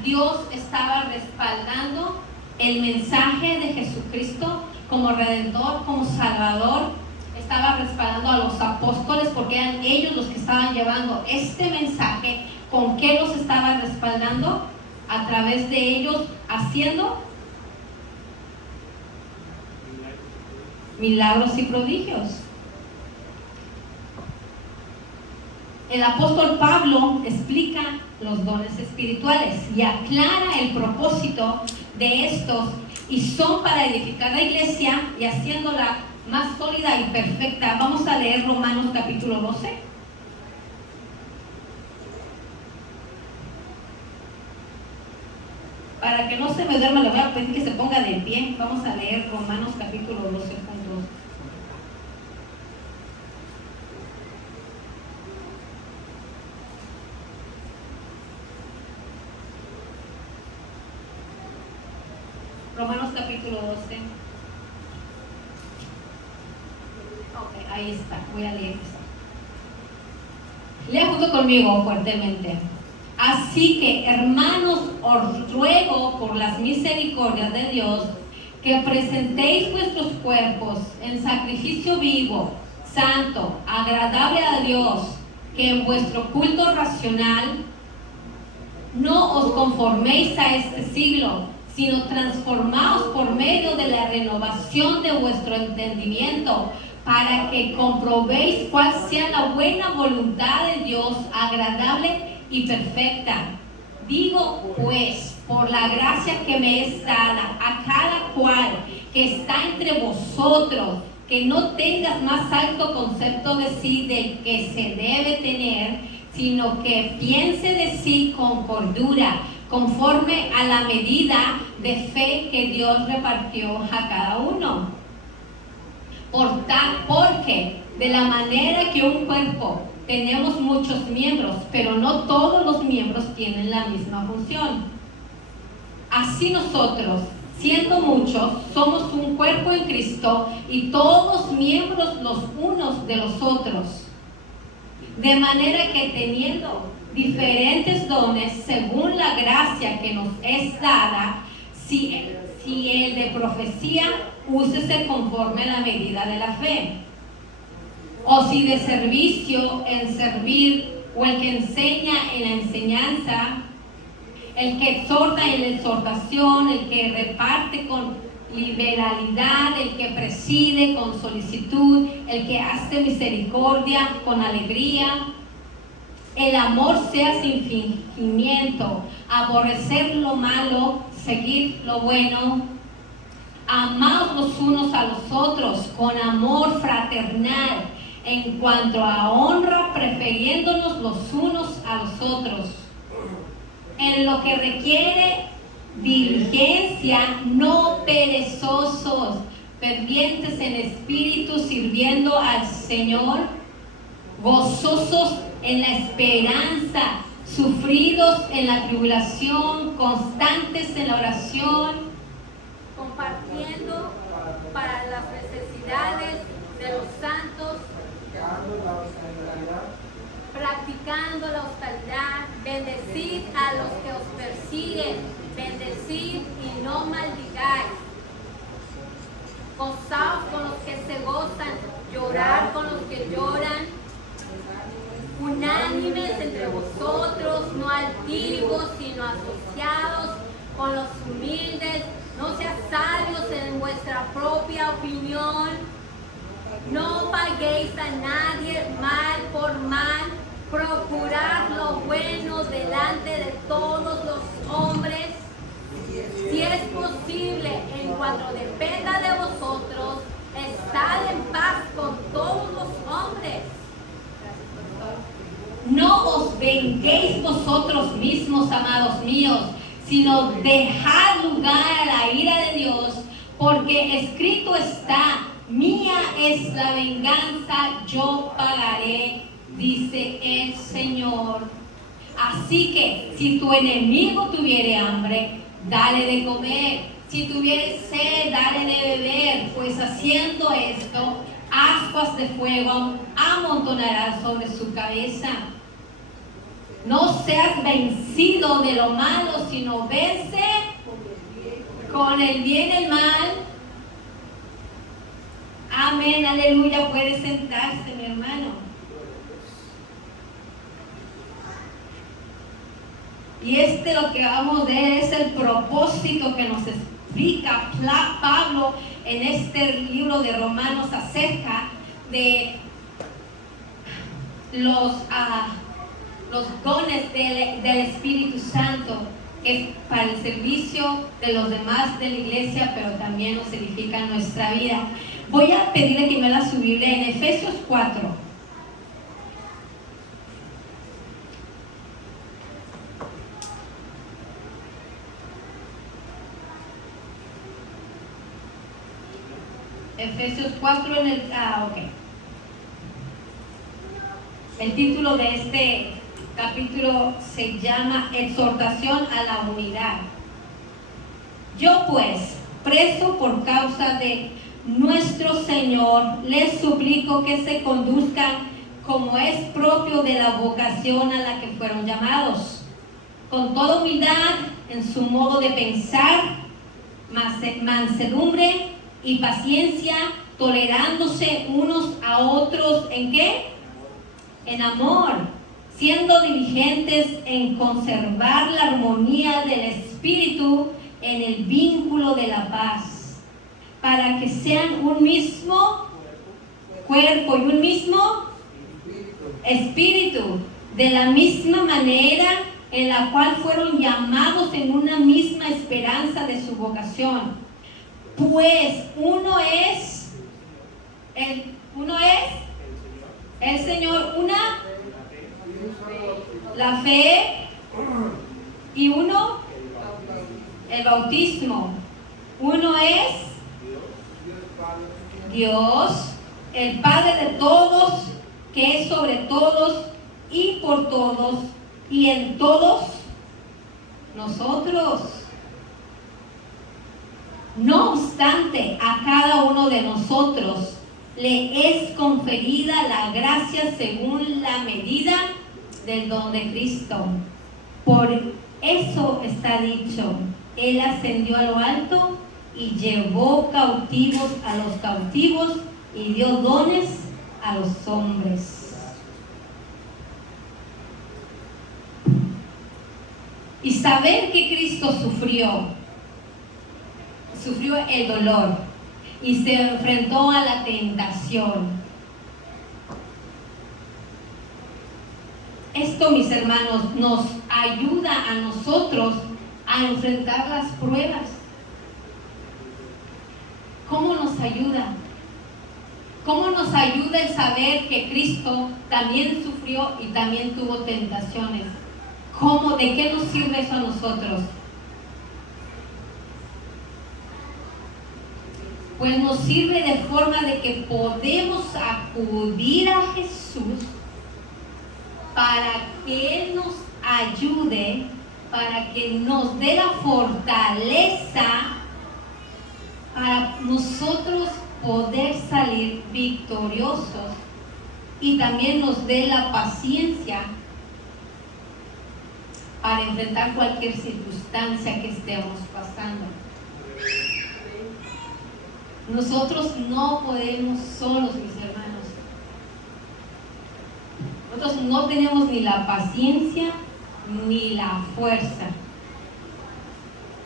Dios estaba respaldando el mensaje de Jesucristo como Redentor, como Salvador. Estaba respaldando a los apóstoles porque eran ellos los que estaban llevando este mensaje. ¿Con qué los estaban respaldando? A través de ellos haciendo milagros y prodigios. el apóstol Pablo explica los dones espirituales y aclara el propósito de estos, y son para edificar la iglesia y haciéndola más sólida y perfecta. Vamos a leer Romanos capítulo 12. Para que no se me duerma, le voy a pedir que se ponga de pie. Vamos a leer Romanos capítulo 12 juntos. Romanos capítulo 12. Ok, ahí está. Voy a leer esto. Lea junto conmigo fuertemente. Así que, hermanos, os ruego por las misericordias de Dios que presentéis vuestros cuerpos en sacrificio vivo, santo, agradable a Dios, que en vuestro culto racional no os conforméis a este siglo, sino transformaos por medio de la renovación de vuestro entendimiento, para que comprobéis cuál sea la buena voluntad de Dios, agradable y perfecta. Digo pues, por la gracia que me es dada a cada cual que está entre vosotros, que no tengas más alto concepto de sí del que se debe tener, sino que piense de sí con cordura, conforme a la medida de fe que Dios repartió a cada uno. Porque de la manera que un cuerpo tenemos muchos miembros, pero no todos los miembros tienen la misma función. Así nosotros, siendo muchos, somos un cuerpo en Cristo y todos miembros los unos de los otros. De manera que teniendo diferentes dones según la gracia que nos es dada, si el de profecía, úsese conforme a la medida de la fe. O si de servicio, en servir, o el que enseña en la enseñanza, el que exhorta en la exhortación, el que reparte con liberalidad, el que preside con solicitud, el que hace misericordia con alegría. El amor sea sin fingimiento, aborrecer lo malo, seguir lo bueno. Amaos los unos a los otros con amor fraternal, en cuanto a honra, prefiriéndonos los unos a los otros. En lo que requiere diligencia, no perezosos, fervientes en espíritu, sirviendo al Señor, gozosos en la esperanza, sufridos en la tribulación, constantes en la oración, compartiendo para las necesidades de los santos, practicando la hospitalidad. Bendecid a los que os persiguen, bendecid y no maldigáis. Gozaos con los que se gozan, llorar con los que lloran. Unánimes entre vosotros, no altivos, sino asociados con los humildes. No seas sabios en vuestra propia opinión. No paguéis a nadie mal por mal. Procurad lo bueno delante de todos los hombres. Si es posible, en cuanto dependa de vosotros, estad en paz con todos los hombres. No os venguéis vosotros mismos, amados míos, sino dejad lugar a la ira de Dios, porque escrito está: mía es la venganza, yo pagaré, dice el Señor. Así que si tu enemigo tuviere hambre, dale de comer. Si tuviere sed, dale de beber, pues haciendo esto, ascuas de fuego amontonarás sobre su cabeza. No seas vencido de lo malo, sino vence con el bien el mal. Amén, aleluya. Puede sentarse, mi hermano. Y lo que vamos a ver es el propósito que nos explica Pablo en este libro de Romanos acerca de los los dones del Espíritu Santo, que es para el servicio de los demás de la iglesia, pero también nos edifica nuestra vida. Voy a pedirle que me la su Biblia en Efesios 4. Efesios 4 en el... ok. El título de este capítulo se llama Exhortación a la unidad. Yo pues, preso por causa de nuestro Señor, les suplico que se conduzcan como es propio de la vocación a la que fueron llamados, con toda humildad en su modo de pensar, mansedumbre y paciencia, tolerándose unos a otros, ¿en qué? En amor, siendo diligentes en conservar la armonía del Espíritu en el vínculo de la paz, para que sean un mismo cuerpo y un mismo espíritu, de la misma manera en la cual fueron llamados en una misma esperanza de su vocación. Pues uno es el Señor, la fe, y uno el bautismo. Uno es Dios, el Padre de todos, que es sobre todos y por todos y en todos nosotros. No obstante, a cada uno de nosotros le es conferida la gracia según la medida del don de Cristo. Por eso está dicho, Él ascendió a lo alto y llevó cautivos a los cautivos y dio dones a los hombres. Y saber que Cristo sufrió el dolor y se enfrentó a la tentación. Esto, mis hermanos, nos ayuda a nosotros a enfrentar las pruebas. ¿Cómo nos ayuda? ¿Cómo nos ayuda el saber que Cristo también sufrió y también tuvo tentaciones? ¿Cómo? ¿De qué nos sirve eso a nosotros? Pues nos sirve de forma de que podemos acudir a Jesús para que Él nos ayude, para que nos dé la fortaleza para nosotros poder salir victoriosos, y también nos dé la paciencia para enfrentar cualquier circunstancia que estemos pasando. Nosotros no podemos solos, mis hermanos. Nosotros no tenemos ni la paciencia ni la fuerza.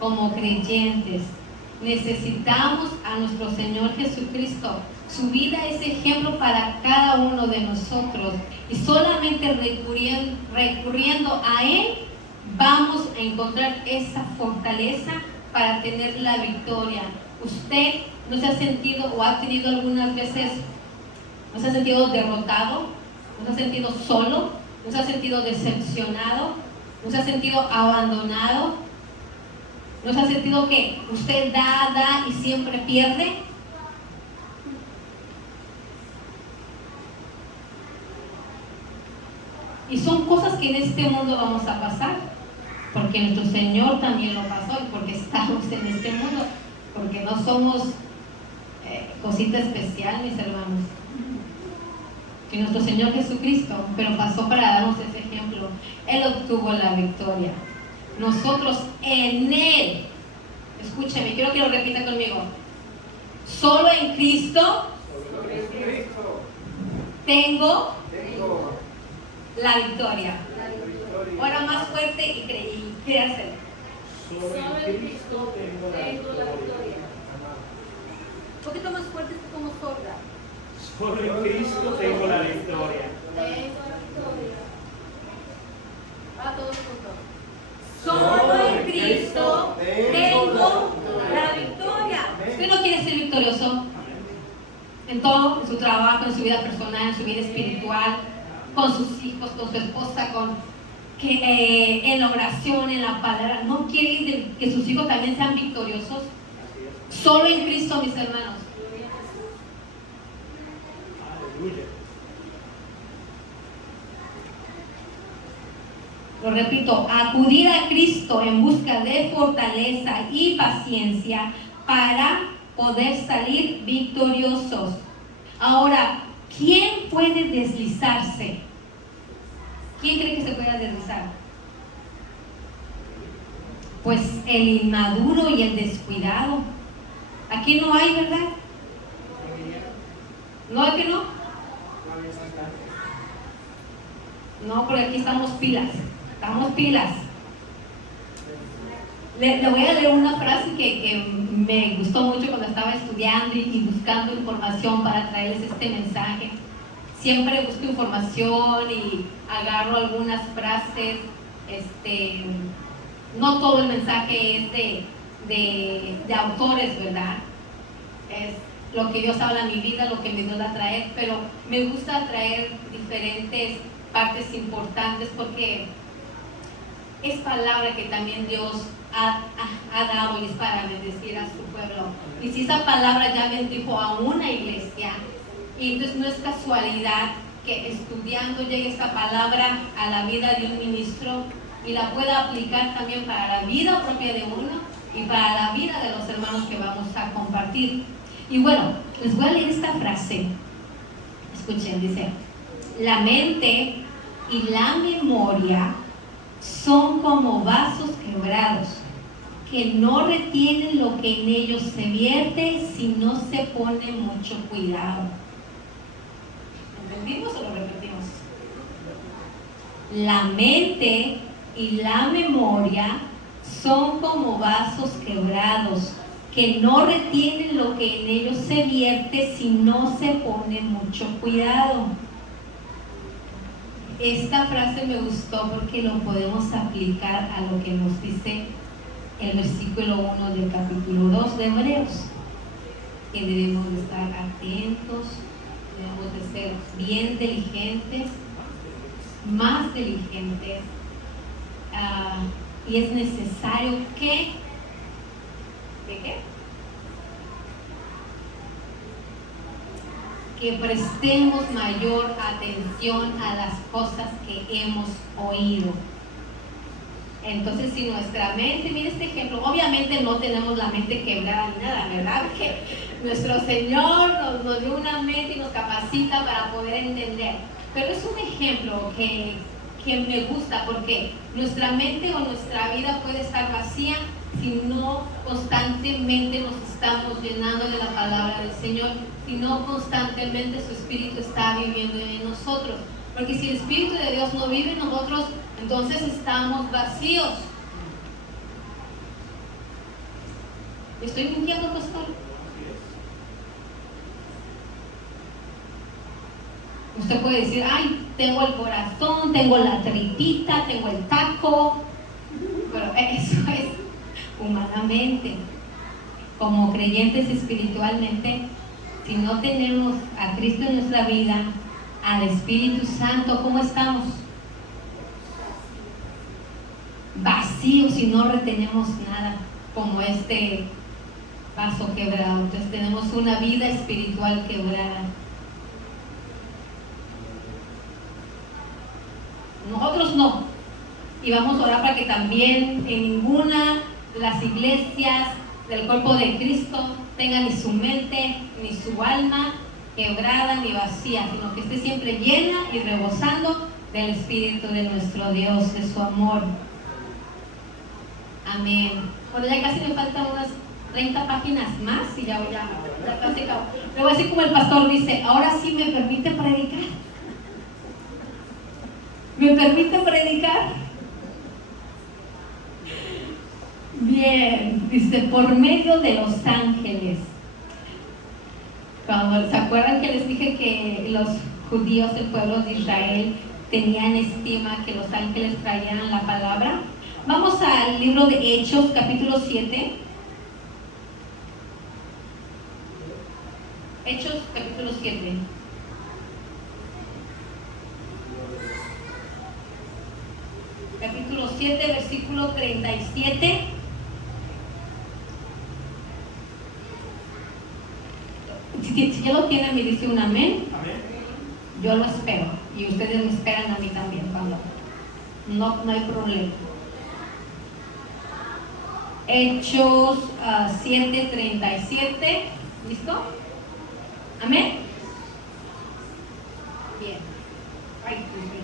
Como creyentes, necesitamos a nuestro Señor Jesucristo. Su vida es ejemplo para cada uno de nosotros. Y solamente recurriendo a Él, vamos a encontrar esa fortaleza para tener la victoria. Usted ¿no se ha sentido o ha tenido algunas veces, no se ha sentido derrotado, no se ha sentido solo, no se ha sentido decepcionado, no se ha sentido abandonado, no se ha sentido que usted da y siempre pierde? Y son cosas que en este mundo vamos a pasar, porque nuestro Señor también lo pasó, y porque estamos en este mundo, porque no somos cosita especial, mis hermanos. Que nuestro Señor Jesucristo, pero pasó para darnos ese ejemplo. Él obtuvo la victoria. Nosotros en Él, escúcheme, quiero que lo repita conmigo. Solo en Cristo tengo la victoria. Ahora más fuerte y créaselo. Solo en Cristo tengo la victoria. Un poquito más fuerte, como sorda. Solo en Cristo tengo la victoria. Va todos juntos. Solo en Cristo tengo la victoria. ¿Usted no quiere ser victorioso? En todo, en su trabajo, en su vida personal, en su vida espiritual, con sus hijos, con su esposa, en la oración, en la palabra. ¿No quiere que sus hijos también sean victoriosos? Solo en Cristo, mis hermanos. Aleluya. Lo repito, acudir a Cristo en busca de fortaleza y paciencia para poder salir victoriosos. Ahora, ¿quién puede deslizarse? ¿Quién cree que se pueda deslizar? Pues el inmaduro y el descuidado. Aquí no hay, ¿verdad? ¿No hay que no? No, porque aquí estamos pilas. Estamos pilas. Le voy a leer una frase que me gustó mucho cuando estaba estudiando y buscando información para traerles este mensaje. Siempre busco información y agarro algunas frases. No todo el mensaje es de autores, ¿verdad? Es lo que Dios habla en mi vida, lo que me Dios va a traer, pero me gusta traer diferentes partes importantes porque es palabra que también Dios ha dado y es para bendecir a su pueblo. Y si esa palabra ya bendijo a una iglesia, y entonces no es casualidad que estudiando llegue esta palabra a la vida de un ministro y la pueda aplicar también para la vida propia de uno y para la vida de los hermanos que vamos a compartir. Y bueno, les voy a leer esta frase. Escuchen, dice: la mente y la memoria son como vasos quebrados que no retienen lo que en ellos se vierte si no se pone mucho cuidado. ¿Entendimos o lo repetimos? La mente y la memoria son como vasos quebrados que no retienen lo que en ellos se vierte si no se pone mucho cuidado. Esta frase me gustó porque lo podemos aplicar a lo que nos dice el versículo 1 del capítulo 2 de Hebreos, que debemos de estar atentos, debemos de ser bien diligentes, más diligentes, y es necesario que prestemos mayor atención a las cosas que hemos oído. Entonces, si nuestra mente, mire este ejemplo, obviamente no tenemos la mente quebrada ni nada, ¿verdad? Porque nuestro Señor nos dio una mente y nos capacita para poder entender. Pero es un ejemplo que me gusta porque nuestra mente o nuestra vida puede estar vacía si no constantemente nos estamos llenando de la palabra del Señor, si no constantemente su Espíritu está viviendo en nosotros. Porque si el Espíritu de Dios no vive en nosotros, entonces estamos vacíos. ¿Me estoy mintiendo, pastor? Usted puede decir: ay, tengo el corazón, tengo la tripita, tengo el taco. Pero eso es humanamente. Como creyentes espiritualmente, si no tenemos a Cristo en nuestra vida, al Espíritu Santo, ¿cómo estamos? Vacíos y no retenemos nada, como este vaso quebrado. Entonces tenemos una vida espiritual quebrada. Nosotros no. Y vamos a orar para que también en ninguna de las iglesias del cuerpo de Cristo tenga ni su mente ni su alma quebrada ni vacía, sino que esté siempre llena y rebosando del Espíritu de nuestro Dios, de su amor. Amén. Bueno, ya casi me faltan unas 30 páginas más y ya casi acabo. Luego, así como el pastor dice: ahora sí me permite predicar. ¿Me permite predicar? Bien, dice: por medio de los ángeles. Cuando se acuerdan que les dije que los judíos, el pueblo de Israel, tenía en estima que los ángeles traían la palabra. Vamos al libro de Hechos, capítulo 7. Hechos, capítulo 7. Capítulo 7, versículo 37. Si ya lo tienen, me dice un amén. Amén. Yo lo espero. Y ustedes me esperan a mí también, cuando no hay problema. Hechos 7:37. ¿Listo? Amén. Bien. Ay, Dios mío.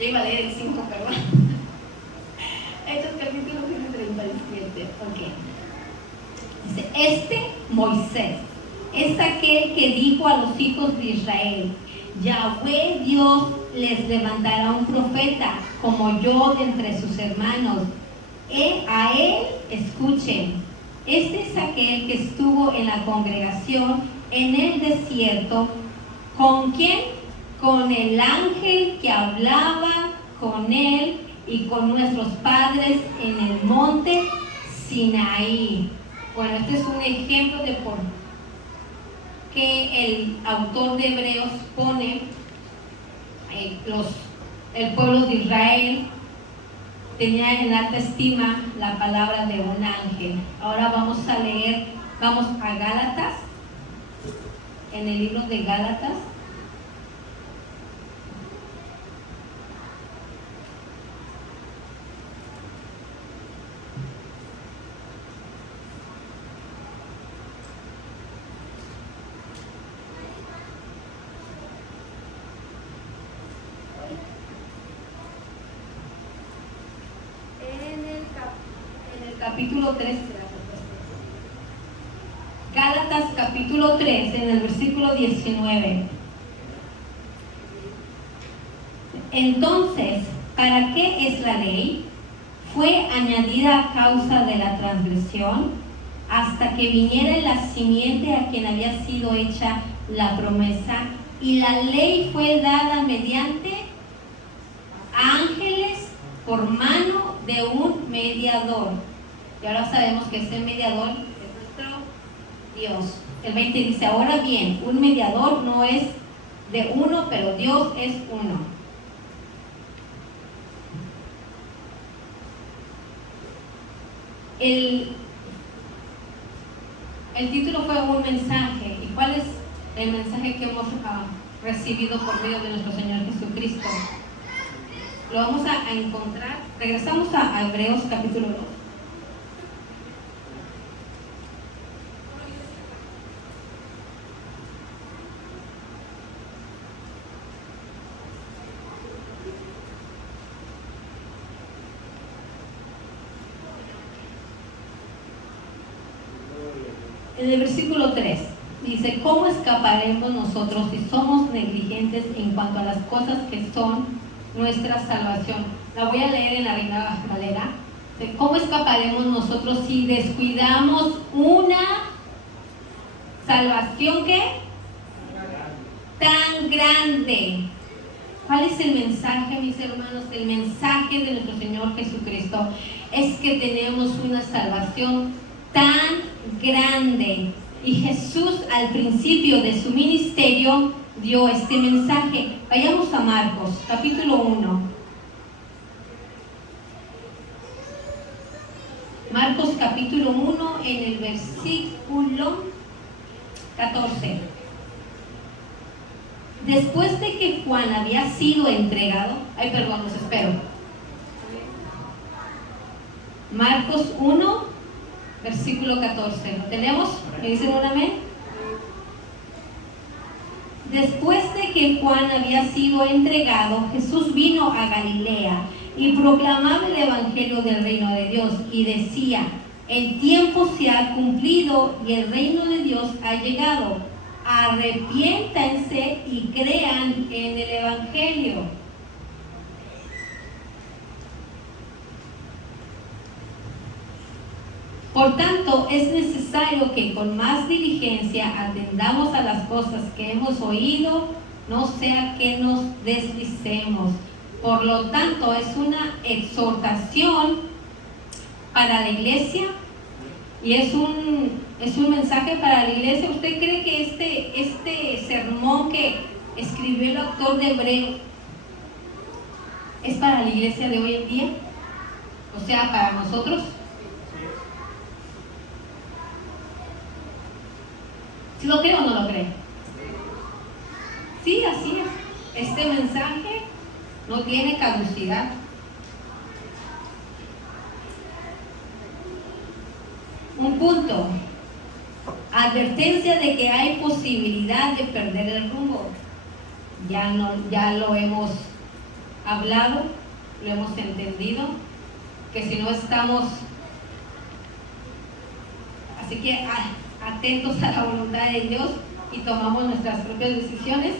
Ya iba a leer el 5, perdón. Hechos capítulo 7:37. Ok. Dice, Moisés es aquel que dijo a los hijos de Israel: Yahweh Dios les levantará un profeta como yo de entre sus hermanos. A él escuchen. Este es aquel que estuvo en la congregación en el desierto. ¿Con quién? Con el ángel que hablaba con él y con nuestros padres en el monte Sinaí. Bueno, este es un ejemplo de por qué el autor de Hebreos pone el pueblo de Israel tenía en alta estima la palabra de un ángel. Ahora vamos a leer, vamos a Gálatas, en el libro de Gálatas. Capítulo 3, Gálatas capítulo 3, en el versículo 19. Entonces, ¿para qué es la ley? Fue añadida a causa de la transgresión, hasta que viniera la simiente a quien había sido hecha la promesa, y la ley fue dada mediante ángeles por mano de un mediador. Y ahora sabemos que ese mediador es nuestro Dios. El 20 dice, ahora bien, un mediador no es de uno, pero Dios es uno. El título fue un mensaje. ¿Y cuál es el mensaje que hemos recibido por medio de nuestro Señor Jesucristo? Lo vamos a encontrar. Regresamos a Hebreos capítulo 2. En el versículo 3 dice, ¿cómo escaparemos nosotros si somos negligentes en cuanto a las cosas que son nuestra salvación? La voy a leer en la Reina Valera. ¿Cómo escaparemos nosotros si descuidamos una salvación que tan grande? ¿Cuál es el mensaje, mis hermanos? El mensaje de nuestro Señor Jesucristo es que tenemos una salvación tan grande. Y Jesús al principio de su ministerio dio este mensaje. Vayamos a Marcos, capítulo 1. Marcos capítulo 1 en el versículo 14. Después de que Juan había sido entregado, los espero. Marcos 1, versículo 14. ¿Lo tenemos? ¿Me dicen un amén? Después de que Juan había sido entregado, Jesús vino a Galilea y proclamaba el evangelio del reino de Dios y decía, el tiempo se ha cumplido y el reino de Dios ha llegado. Arrepiéntanse y crean en el evangelio. Por tanto, es necesario que con más diligencia atendamos a las cosas que hemos oído, no sea que nos deslicemos. Por lo tanto, es una exhortación para la iglesia y es un mensaje para la iglesia. ¿Usted cree que este sermón que escribió el autor de Hebreos es para la iglesia de hoy en día? O sea, para nosotros. ¿Sí lo cree o no lo cree? Sí, así es. Este mensaje no tiene caducidad. Un punto. Advertencia de que hay posibilidad de perder el rumbo. Ya lo hemos hablado, lo hemos entendido, que si no estamos, así que atentos a la voluntad de Dios y tomamos nuestras propias decisiones,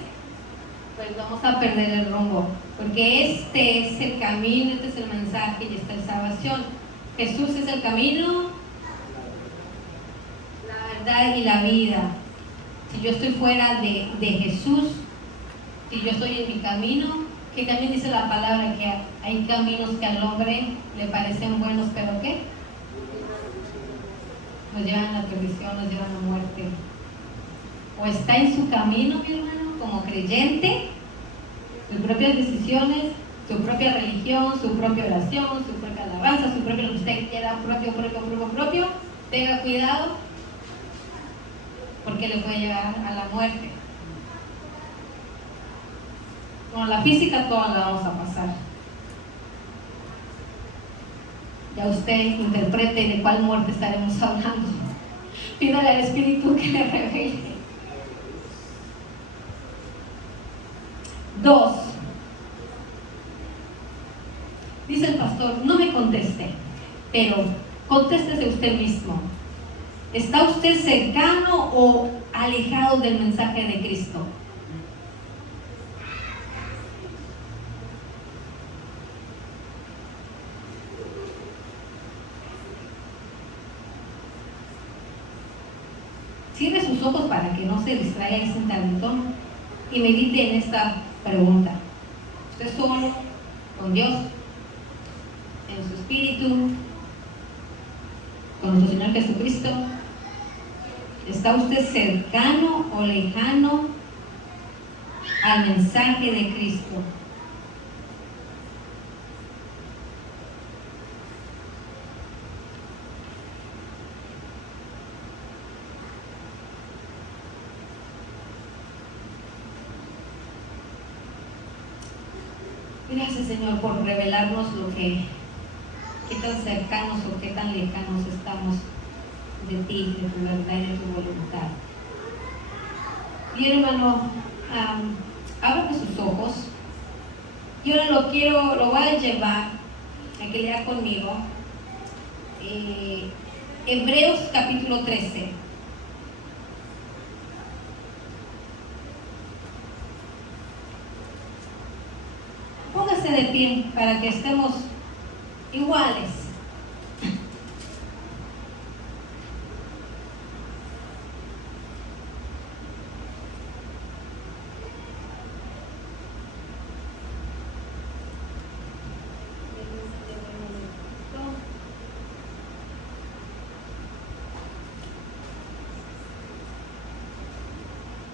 pues vamos a perder el rumbo, porque este es el camino, este es el mensaje y esta es la salvación. Jesús es el camino, la verdad y la vida. Si yo estoy fuera de Jesús, si yo estoy en mi camino, que también dice la palabra que hay caminos que al hombre le parecen buenos, pero ¿qué? Nos llevan a la perdición, nos llevan a la muerte. O está en su camino, mi hermano, como creyente, sus propias decisiones, su propia religión, su propia oración, su propia alabanza, su propio lo que usted quiera, propio, tenga cuidado, porque le puede llevar a la muerte. Con la física toda la vamos a pasar. Ya usted interprete de cuál muerte estaremos hablando. Pídale al Espíritu que le revele. 2. Dice el pastor, no me conteste, pero contéstese usted mismo. ¿Está usted cercano o alejado del mensaje de Cristo? Cierre sus ojos para que no se distraiga ese tantito y medite en esta pregunta. Usted solo, con Dios, en su espíritu, con nuestro Señor Jesucristo. ¿Está usted cercano o lejano al mensaje de Cristo? Gracias, Señor, por revelarnos qué tan cercanos o qué tan lejanos estamos de ti, de tu verdad y de tu voluntad. Bien, hermano, ábrame sus ojos. Y ahora lo voy a llevar a que lea conmigo Hebreos capítulo 13. Póngase de pie para que estemos iguales.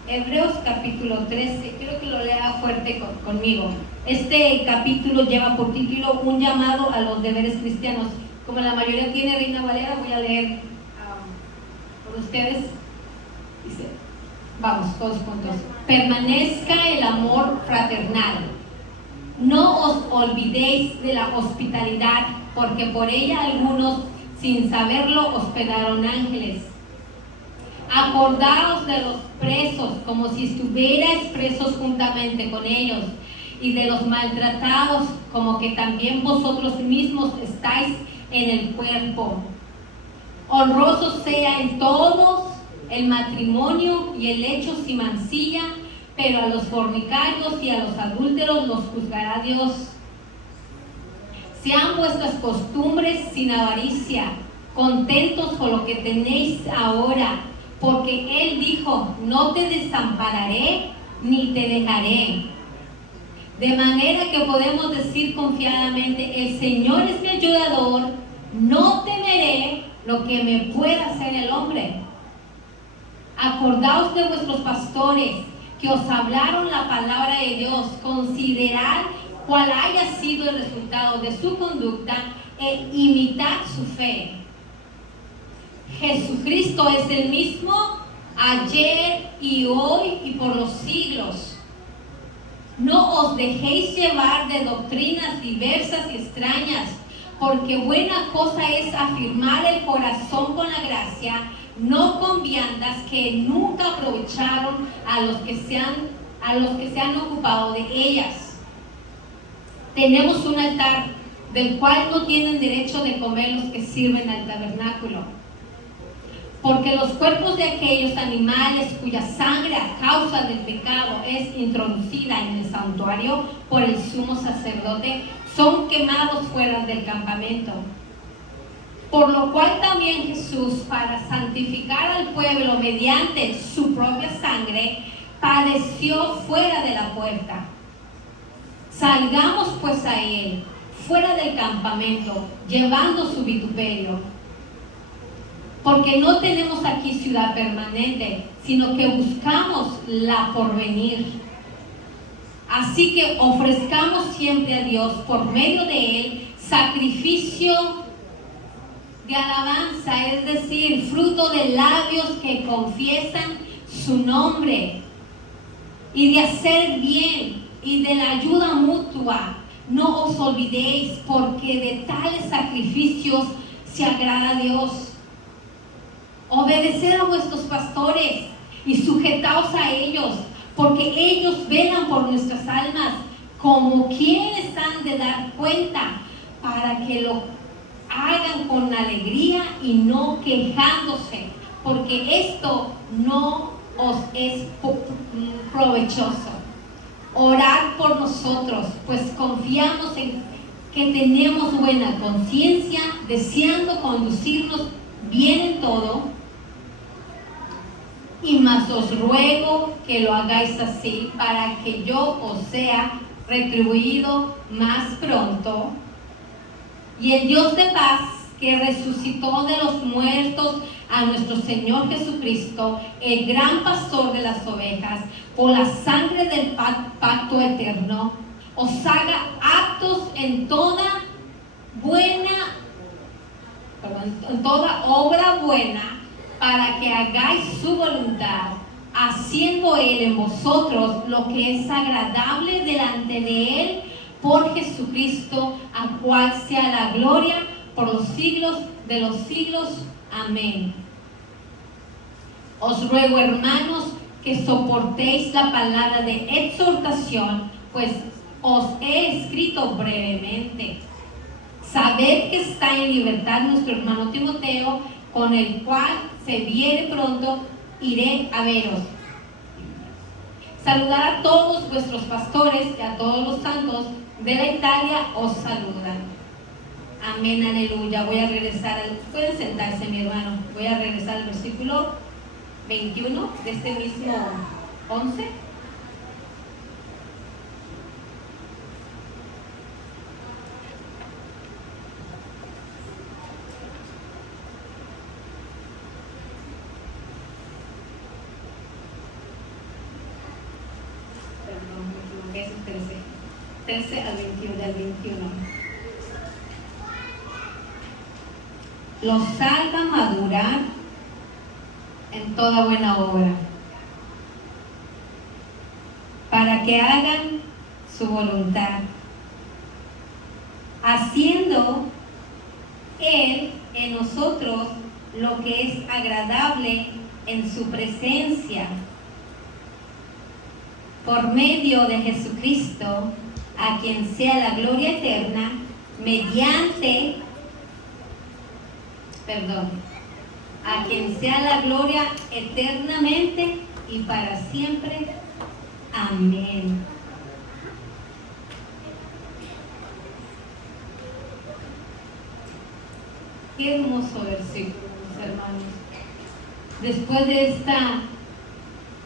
Hebreos capítulo 13, quiero que lo lea fuerte conmigo. Este capítulo lleva por título un llamado a los deberes cristianos. Como la mayoría tiene Reina Valera, voy a leer por ustedes. Dice, vamos, todos juntos. Permanezca el amor fraternal. No os olvidéis de la hospitalidad, porque por ella algunos, sin saberlo, hospedaron ángeles. Acordaos de los presos como si estuvierais presos juntamente con ellos, y de los maltratados como que también vosotros mismos estáis en el cuerpo. Honroso sea en todos el matrimonio y el lecho sin mancilla, pero a los fornicarios y a los adúlteros los juzgará Dios. Sean vuestras costumbres sin avaricia, contentos con lo que tenéis ahora, porque Él dijo, no te desampararé ni te dejaré. De manera que podemos decir confiadamente, el Señor es mi ayudador, no temeré lo que me pueda hacer el hombre. Acordaos de vuestros pastores que os hablaron la palabra de Dios, considerad cuál haya sido el resultado de su conducta e imitad su fe. Jesucristo es el mismo ayer y hoy y por los siglos. No os dejéis llevar de doctrinas diversas y extrañas, porque buena cosa es afirmar el corazón con la gracia, no con viandas que nunca aprovecharon a los que se han ocupado de ellas. Tenemos un altar del cual no tienen derecho de comer los que sirven al tabernáculo, porque los cuerpos de aquellos animales cuya sangre a causa del pecado es introducida en el santuario por el sumo sacerdote, son quemados fuera del campamento. Por lo cual también Jesús, para santificar al pueblo mediante su propia sangre, padeció fuera de la puerta. Salgamos pues a él, fuera del campamento, llevando su vituperio. Porque no tenemos aquí ciudad permanente, sino que buscamos la porvenir. Así que ofrezcamos siempre a Dios, por medio de él, sacrificio de alabanza, es decir, fruto de labios que confiesan su nombre, y de hacer bien, y de la ayuda mutua. No os olvidéis, porque de tales sacrificios se agrada a Dios. Obedeced a vuestros pastores y sujetaos a ellos, porque ellos velan por nuestras almas, como quienes han de dar cuenta, para que lo hagan con alegría y no quejándose, porque esto no os es provechoso. Orad por nosotros, pues confiamos en que tenemos buena conciencia, deseando conducirnos bien en todo. Y más os ruego que lo hagáis así, para que yo os sea retribuido más pronto. Y el Dios de paz, que resucitó de los muertos a nuestro Señor Jesucristo, el gran pastor de las ovejas, por la sangre del pacto eterno, os haga aptos en toda obra buena, para que hagáis su voluntad, haciendo Él en vosotros lo que es agradable delante de Él, por Jesucristo, a cual sea la gloria por los siglos de los siglos. Amén. Os ruego, hermanos, que soportéis la palabra de exhortación, pues os he escrito brevemente. Sabed que está en libertad nuestro hermano Timoteo, con el cual, se viere pronto, iré a veros. Saludad a todos vuestros pastores y a todos los santos de la Italia os saludan. Amén, aleluya. Voy a regresar, pueden sentarse, mi hermano. Voy a regresar al versículo 21 de este mismo 11. Es 13 al 21, del 21. Los haga madurar en toda buena obra, para que hagan su voluntad, haciendo Él en nosotros lo que es agradable en su presencia, por medio de Jesucristo, a quien sea la gloria eterna, a quien sea la gloria eternamente y para siempre. Amén. Qué hermoso versículo, mis hermanos. Después de esta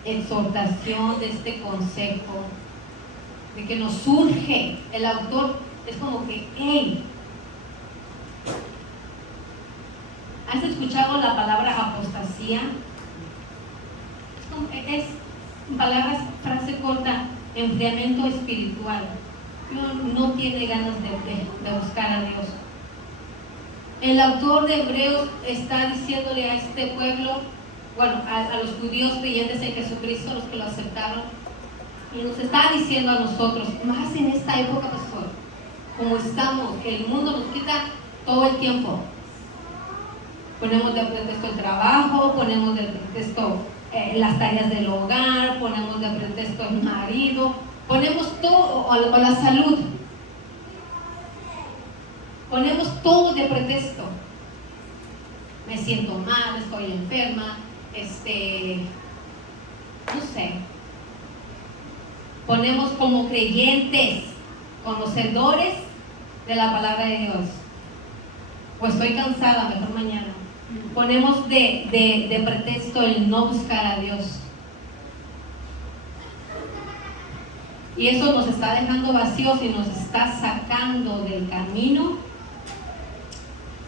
exhortación, de este consejo, de que nos surge. El autor es como que, hey, ¿has escuchado la palabra apostasía? Es palabras, frase corta, enfriamiento espiritual. No tiene ganas de buscar a Dios. El autor de Hebreos está diciéndole a este pueblo, bueno, a los judíos creyentes en Jesucristo, los que lo aceptaron, y nos está diciendo a nosotros, más en esta época, pastor, como estamos, que el mundo nos quita todo el tiempo. Ponemos de pretexto el trabajo, ponemos de pretexto las tareas del hogar, ponemos de pretexto el marido, ponemos todo, o la salud. Ponemos todo de pretexto. Me siento mal, estoy enferma, no sé. Ponemos como creyentes, conocedores de la palabra de Dios. O estoy cansada, mejor mañana. Ponemos de pretexto el no buscar a Dios. Y eso nos está dejando vacíos y nos está sacando del camino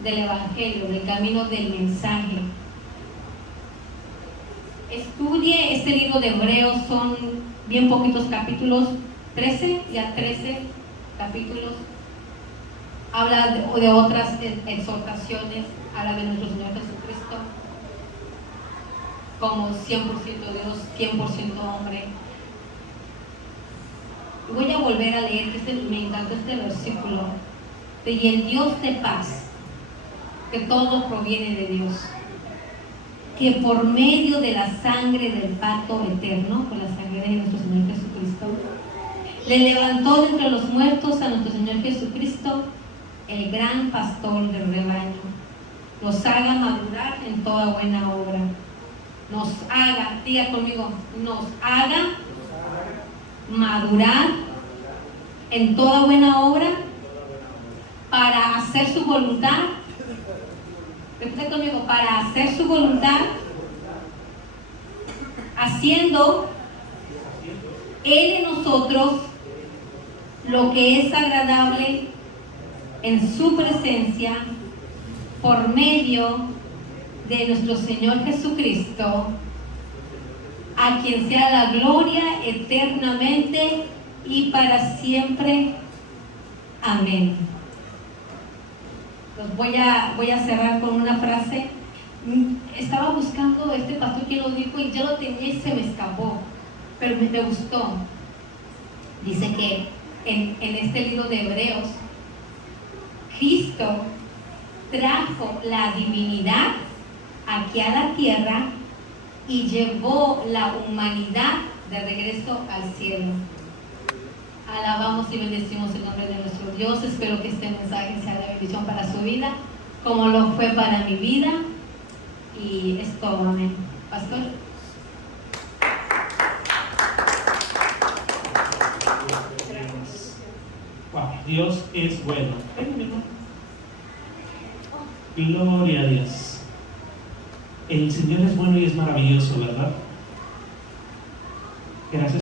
del Evangelio, del camino del mensaje. Estudie este libro de Hebreos, son bien poquitos capítulos, 13 capítulos. Habla de otras exhortaciones, habla de nuestro Señor Jesucristo como 100% Dios, 100% hombre. Voy a volver a leer, que me encantó este versículo. Y el Dios de paz, que todo proviene de Dios, que por medio de la sangre del pacto eterno, con la sangre de nuestro Señor Jesucristo, le levantó de entre los muertos a nuestro Señor Jesucristo, el gran pastor del rebaño, nos haga madurar en toda buena obra. Nos haga, diga conmigo, nos haga madurar en toda buena obra para hacer su voluntad. Repite conmigo, para hacer su voluntad, haciendo Él en nosotros lo que es agradable en su presencia por medio de nuestro Señor Jesucristo, a quien sea la gloria eternamente y para siempre. Amén. Pues voy a cerrar con una frase. Estaba buscando este pastor que lo dijo y ya lo tenía y se me escapó, pero me gustó. Dice que en este libro de Hebreos, Cristo trajo la divinidad aquí a la tierra y llevó la humanidad de regreso al cielo. Alabamos y bendecimos el nombre de nuestro Dios. Espero que este mensaje sea de bendición para su vida, como lo fue para mi vida. Y es todo, amén. Pastor. Wow, Dios es bueno. Gloria a Dios. El Señor es bueno y es maravilloso, ¿verdad? Gracias.